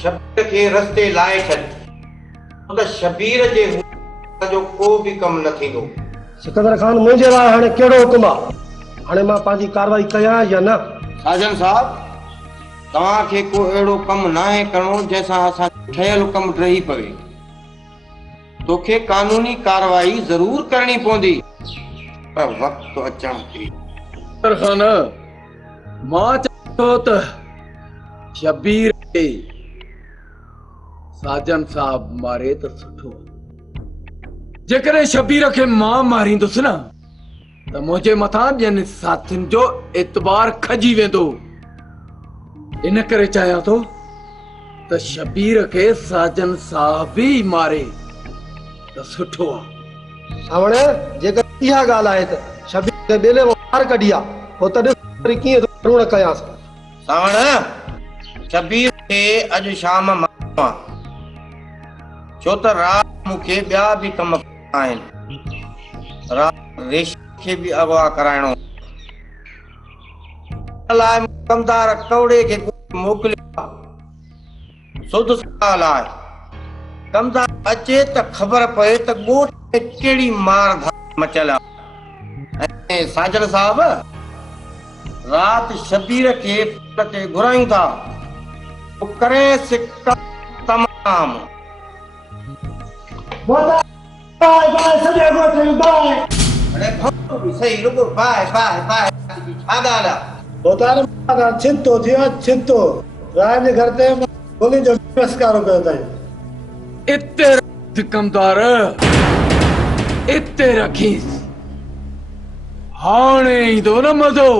शबीर खे रस्ते लाए छॾ त शबीर जे जो को बि कमु न थींदो सिकंदर खान मुंहिंजे लाइ हाणे कहिड़ो हुकुम आहे हाणे मां पंहिंजी कार्रवाई कयां या न साजन साहब तव्हांखे को अहिड़ो कमु नाहे करणो जंहिंसां असां ठहियल कमु रही पवे तोखे कानूनी कार्रवाई ज़रूर करणी पवंदी पर वक़्तु अचण ते खान मां चयो त शबीर खे साजन साहब मारे त सुठो जेकॾहिं शबीर खे मां मारींदुसि न त मुंहिंजे मथां ॿियनि साथियुनि जो एतबार खजी वेंदो इन करे चाहियां थो त शबीर खे साजन साहब ई मारे त सुठो आहे सावणे जेकर इहा ॻाल्हि आहे त शबीर खे ॿेले मार कढी आहे पोइ त ॾिस कीअं ज़रूर कयांसि सावण शबीर खे अॼु शाम मां छो त राति मूंखे ॿिया बि कम आहिनि राति रेशम खे बि अगवा कराइणो लाइ कमदार कौड़े खे मोकिलियो सुध साल आहे कमदार अचे त ख़बर पए त ॻोठ में कहिड़ी मार धार मचियल आहे ऐं साजन साहब राति शबीर खे ते घुरायूं था करे सिक तमामु सॼे ॻोठ में बाए अरे भॻो सही रुगो बाए बाए बाए छा ॻाल्हि आहे बोतार छितो थियो छितो राय जे घर ते गोली जो नमस्कार कयो अथई इते रख कमदार इते रखीस हाणे ईंदो न मज़ो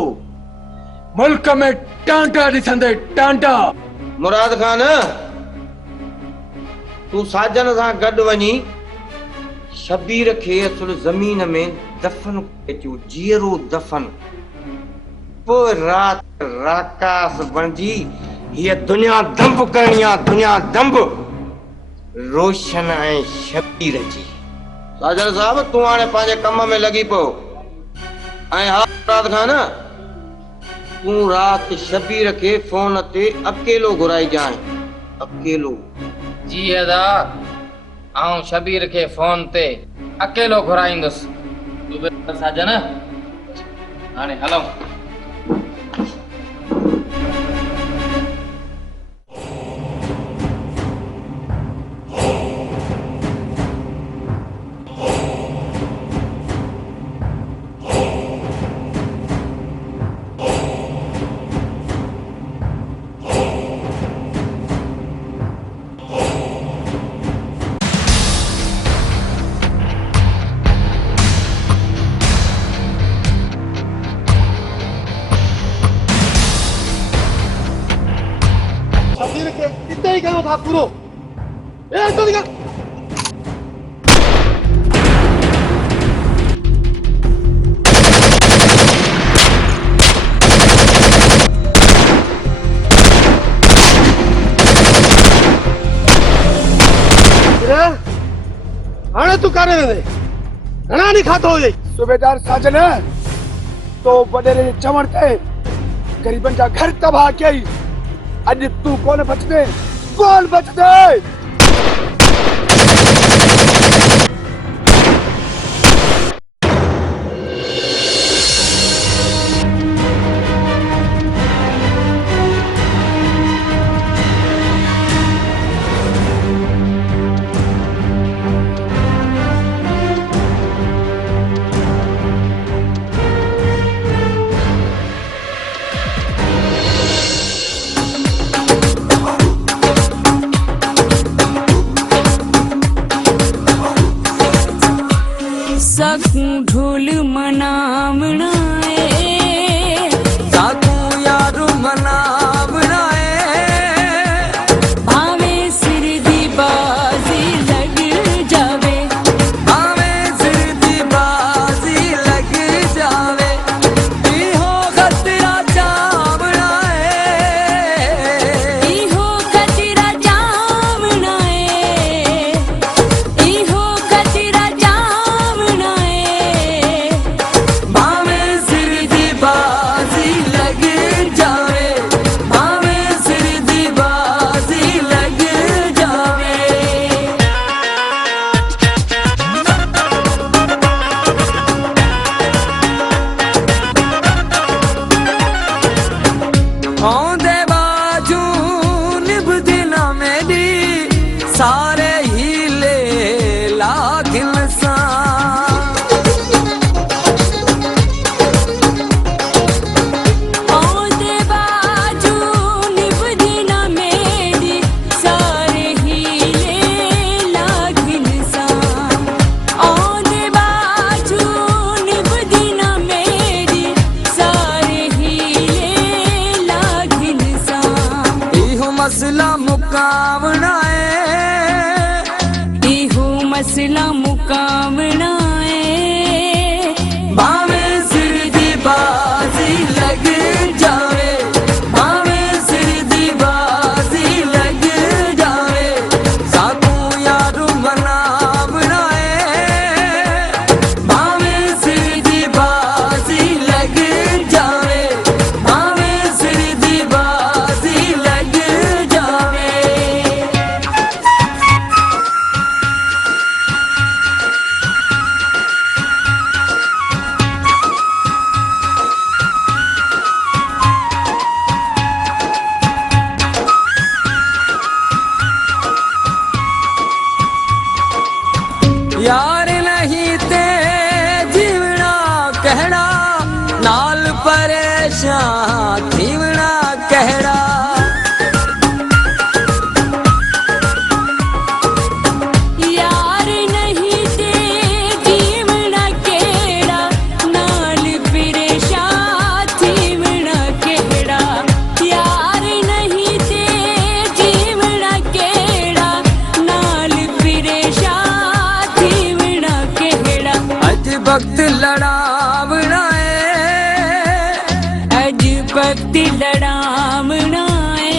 मुल्क में टांटा ॾिसंदे टांटा मुराद खान तूं साजन सां गॾु वञी शबीर खे असुल ज़मीन में दफ़न कयो जीअरो दफ़न पोइ राति राकास बणिजी हीअ दुनिया दंभ करणी आहे दुनिया दंभ रोशन ऐं शबीर जी साजन साहब तूं हाणे पंहिंजे कम में लॻी पियो ऐं हा मुराद खान तूं राति शबीर खे फोन ते अकेलो घुराइजांइ अकेलो जी अदा आऊं शबीर खे फोन ते अकेलो घुराईंदुसि साजन हाणे हलूं था पूरो ए तो दिखा हाणे तू कारे वेंदे घणा नी खातो हो जाई सूबेदार साजन तो वडेरे चवण ते गरीबन जा घर तबाह कई अज तू कौन बचदे कौन बचदे सकूं ढोल मनावना है साकू यार मनावना है भावे सिर दी बाजी लग जावे भावे सिर दी बाजी लग जावे इहो खतरा चावना है इहो खतरा जावना है इहो खतरा जावना है भावे सिर दी बाजी लग जावे भावे सिर दी बाजी लग जावे औंदे बाजू निभदी ना मेरी सारे हीले लागिन सा औंदे बाजू निभदी ना मेरी सारे हीले लागिन सा औंदे बाजू निभदी ना मेरी सारे हीले लागिन सा इहो मसला मुकावना है इहो मसला मुकावना है भावे सिर दी बाजी लग जावे भावे सिर दी बाजी लग जावे साकू यार मनावना है भावे सिर दी बाजी लग जावे भावे सिर दी बाजी लग जावे यार नहीं ते जीवना कहना नाल परेशान थीवना कहना यार नहीं ते जीवना केड़ा नाल परेशान थीवना केड़ा यार नहीं ते जीवना केड़ा नाल परेशान थीवना केड़ा अज वक्त लड़ावना है अज वक्त लड़ावना है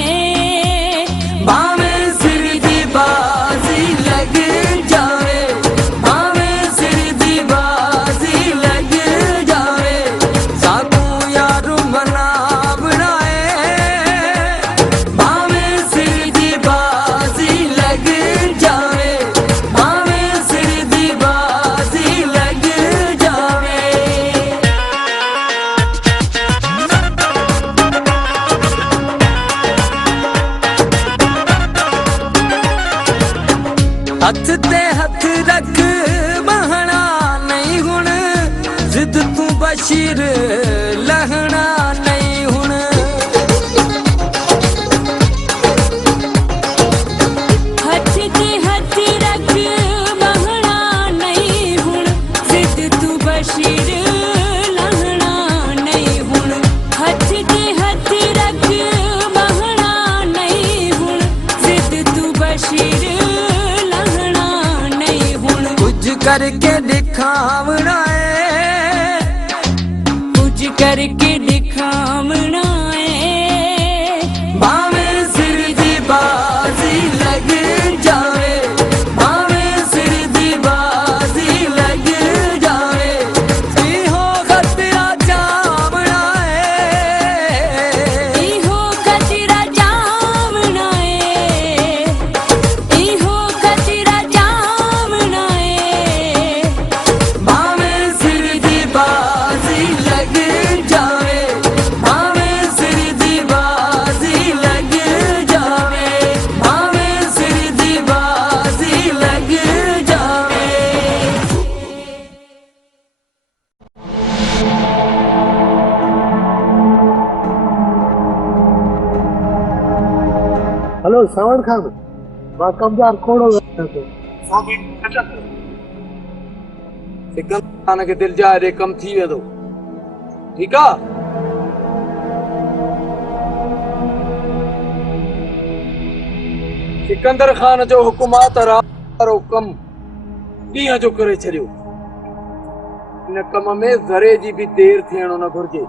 भावे सिर दी बाजी लग जावे भावे सिर दी बाजी लग जावे साकू यार मनावना है भावे सिर दी बाजी लग जावे भावे सिर दी बाजी लग जावे हथ ते हथ रख बहना नहीं हुण जिद तू बशीर लहना नहीं हुण हथ ते हथ रख बहना नहीं हुण जिद तू बशीर लहना नहीं हुण हथ ते हथ रख बहना नहीं हुण जिद तू बशीर लहना नहीं हुण कुछ करके दिखावना है कुछ करके दिखावना है भावे सिर दी बाजी लग जावे भावे सिर दी बाजी लग जावे इहो खतरा चावना है इहो खतरा जावना है इहो खतरा जावना है भावे सिर दी बाजी लग जावे भावे सिर दी बाजी लग जावे भावे सिर दी बाजी लग जावे हेलो सावण खान मां कमदार कोड़ो सिकंदर खान के दिल जा रे कम थी वेंदो ठीक आ सिकंदर खान जो हुकूमत वारो कम ॾींहं जो करे छॾियो इन कम में ज़रे जी भी देर थियणो न घुर्जे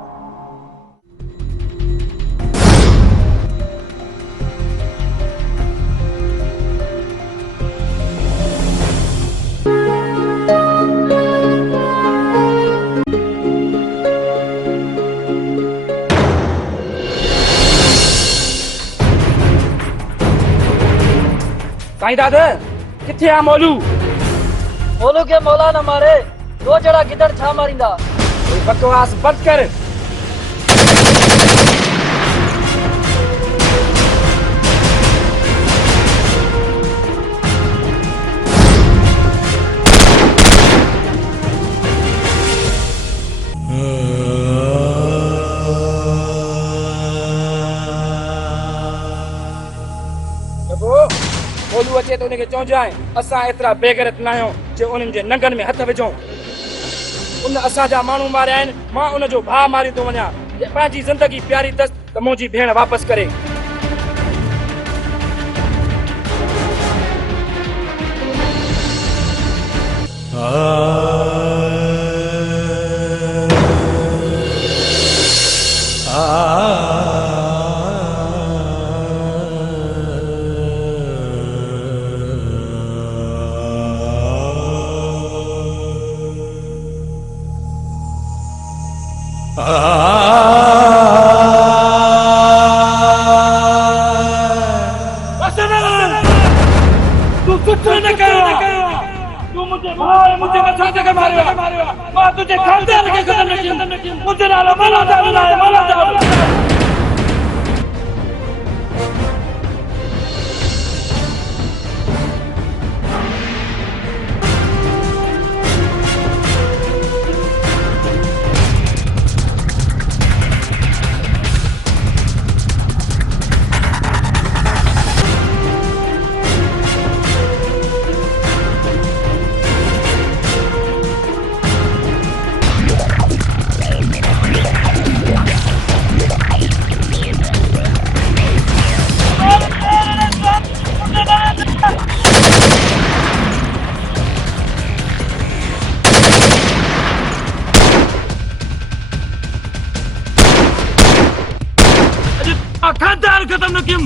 साईं दादा किथे आ मोलू मोलू के मौला न मारे दो जड़ा किधर छा मारिंदा बकवास बंद कर मोलू अचे तो उनके चो जाए असा एतरा बेगरत न आहियूं जो उन्हनि जे नंगन में हथ विझूं उन असांजा माण्हू मारिया आहिनि मां उन जो भाउ मारी थो वञा पंहिंजी ज़िंदगी प्यारी अथसि त मुंहिंजी भेण वापसि करे तू कुछ न करो तू मुझे भाई मुझे मथा से मारियो मां तुझे खानदान के खत्म न किया मुझे नाला माला जा खानदान खत्म न कियम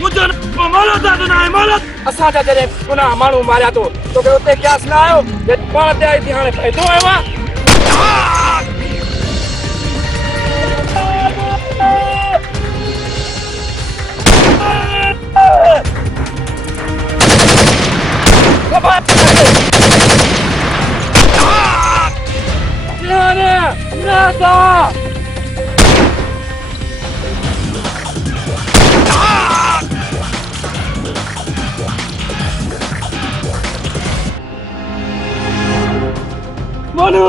मुझे मौलत न आहे मौलत असांजा जॾहिं गुनाह माण्हू मारिया थो तोखे उते क्यास न आयो जे पाण ते आई थी हाणे फ़ाइदो आयो आहे मोनू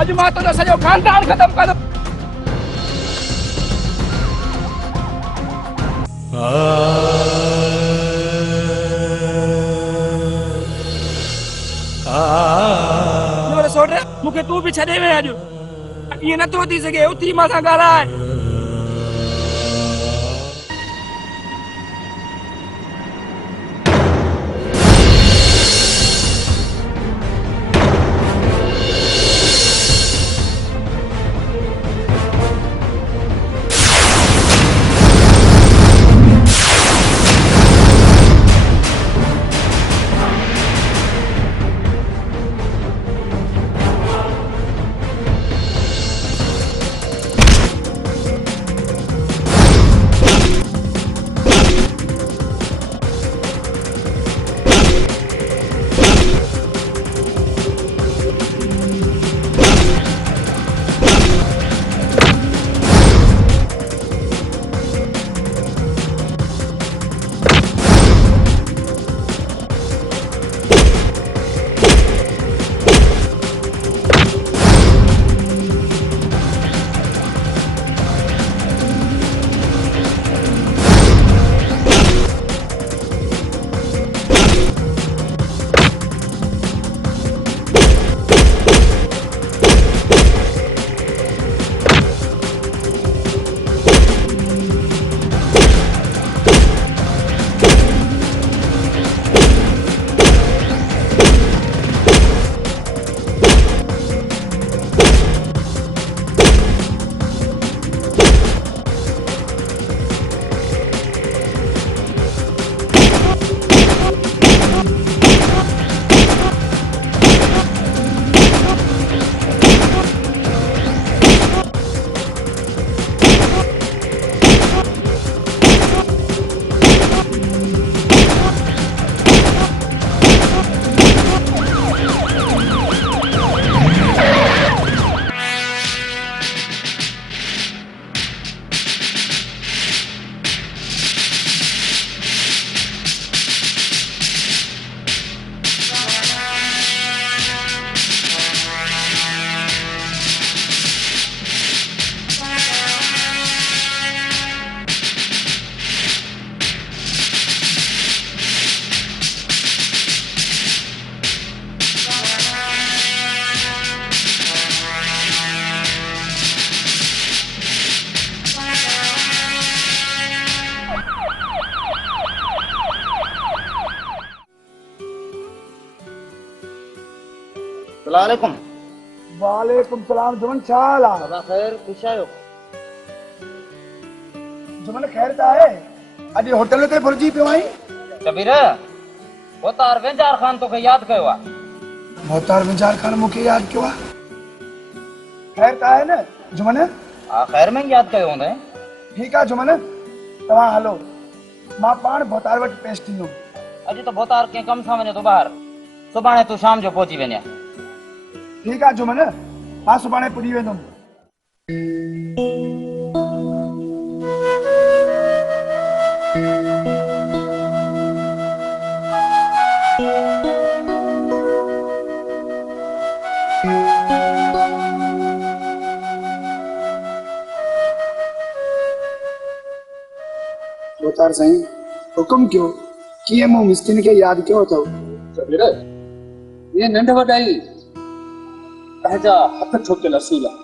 अज मां तो सॼो खानदान खत्म कर सोच मूंखे तू भी छॾे वे अॼु ईअं नथो थी सघे उथी मां सां ॻाल्हाए सलामकुम। वालेकुम सलाम जुमन छा हाल आहे? ख़ैर खुश आहियो? जुमन ख़ैर त आहे। अॼु होटल ते भुलिजी पियो आई। शबीर मोतार वेंजार खान तोखे यादि कयो आहे। मोतार वेंजार खान मूंखे यादि कयो आहे। ख़ैर त आहे न जुमन? हा ख़ैर में यादि कयो हूंदे। ठीकु आहे जुमन, तव्हां हलो, मां पाण भोतार वटि पेश थींदुमि। अॼु त भोतार कंहिं कम सां वञे थो ॿाहिरि, सुभाणे तूं शाम जो पहुची वञे। ठीकु आहे जुमन, मां सुभाणे पुॼी वेंदुमि। भोतार साईं, हुकुम कयो, कीअं मूं मिस्किन खे यादि कयो अथव? शबीर ये नंढ वॾाई पंहिंजा हथ ठोकियल असूल आहे,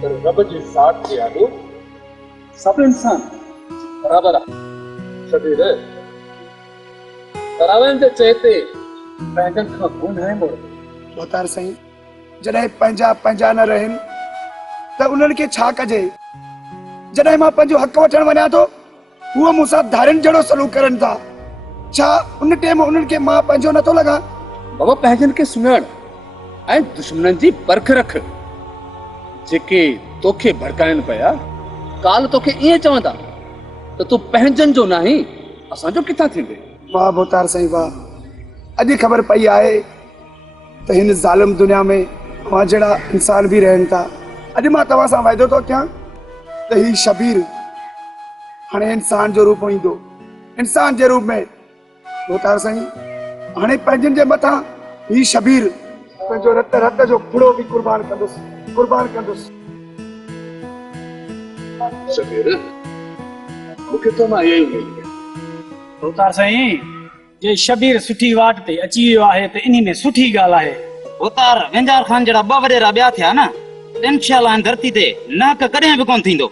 पर रब जी ज़ात जे आॾो सभु इंसान बराबरि आहे। शबीर तरावन जे चए ते पंहिंजनि खां कोन आहे मोड़। भोतार साईं, जॾहिं पंहिंजा पंहिंजा न रहनि त उन्हनि खे छा कजे? जॾहिं मां पंहिंजो हक़ वठण वञा थो, उहो मूंसां धारियुनि जहिड़ो सलूक करनि था। छा उन टाइम उन्हनि खे मां पंहिंजो नथो लॻां? बाबा पंहिंजनि खे सुञाण ऐं दुश्मननि जी परख रख। जेके तोखे भड़काइनि पिया, काल तोखे ईअं चवंदा त तूं पंहिंजनि जो नाहीं, असांजो किथां थींदे? वाह भोतार साईं वाह, अॼु ख़बर पई आहे त हिन ज़ालिम दुनिया में मां जहिड़ा इंसान बि रहनि था। अॼु मां तव्हां सां वाइदो थो कयां त ही शबीर हाणे इंसान जो रूप ईंदो, इंसान जे रूप में। भोतार साईं, हाणे पंहिंजनि जे मथां ही शबीर पंहिंजो रत जो फुड़ो बि कुर्बान कंदुसि। शबीर मूंखे तो मां इहो ई उमेद कई। भोतार साईं, जे शबीर सुठी वाट ते अची वियो आहे त इन्ही में सुठी ॻाल्हि आहे। भोतार वेंजार खान जहिड़ा ॿ वॾेरा ॿिया थिया न, इंशाअल्लाह धरती ते नाक कॾहिं बि कोन थींदो।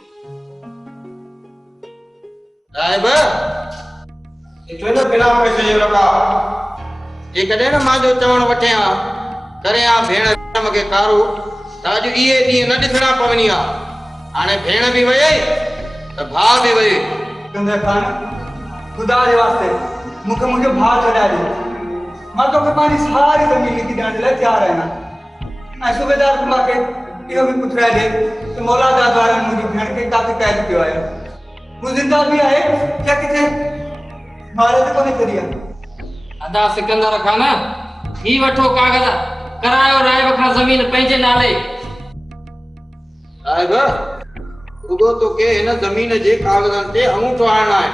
साहिब इथो न बिना पैसे जो लॻा जे कॾहिं न मां जो चवण वठे आ करे आ भेण मूंखे कारो त अॼु इहे ॾींहं न ॾिसणा पवनी आ। हाणे भेण बि वई त भाउ बि वई। कंदे खान खुदा जे वास्ते मूंखे मुंहिंजो भाउ छॾाए ॾियो। मां तोखे पंहिंजी सारी ज़मीन लिखी ॾियण जे लाइ तयारु आहियां। ऐं सूबेदार कुल्ला खे इहो बि पुछाए ॾे त मौलादाद वारनि मुंहिंजी भेण खे किथे क़ैद कयो आहे। हू ज़िंदा बि आहे या किथे मारे त कोन्हे छॾी आहे। अदा सिकंदर खान, ही वठो कागज़, करायो रायब खां ज़मीन पंहिंजे नाले। साहिब रुगो तोखे हिन ज़मीन जे कागज़नि ते अंगूठो हणणु आहे,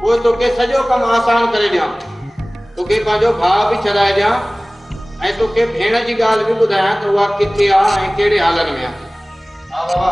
पोइ तोखे सॼो कमु आसान करे ॾियां। तोखे पंहिंजो भाउ बि छॾाए ॾियां ऐं तोखे भेण जी ॻाल्हि बि ॿुधायां त उहा किथे आहे ऐं कहिड़े हालत में आहे। हा बाबा।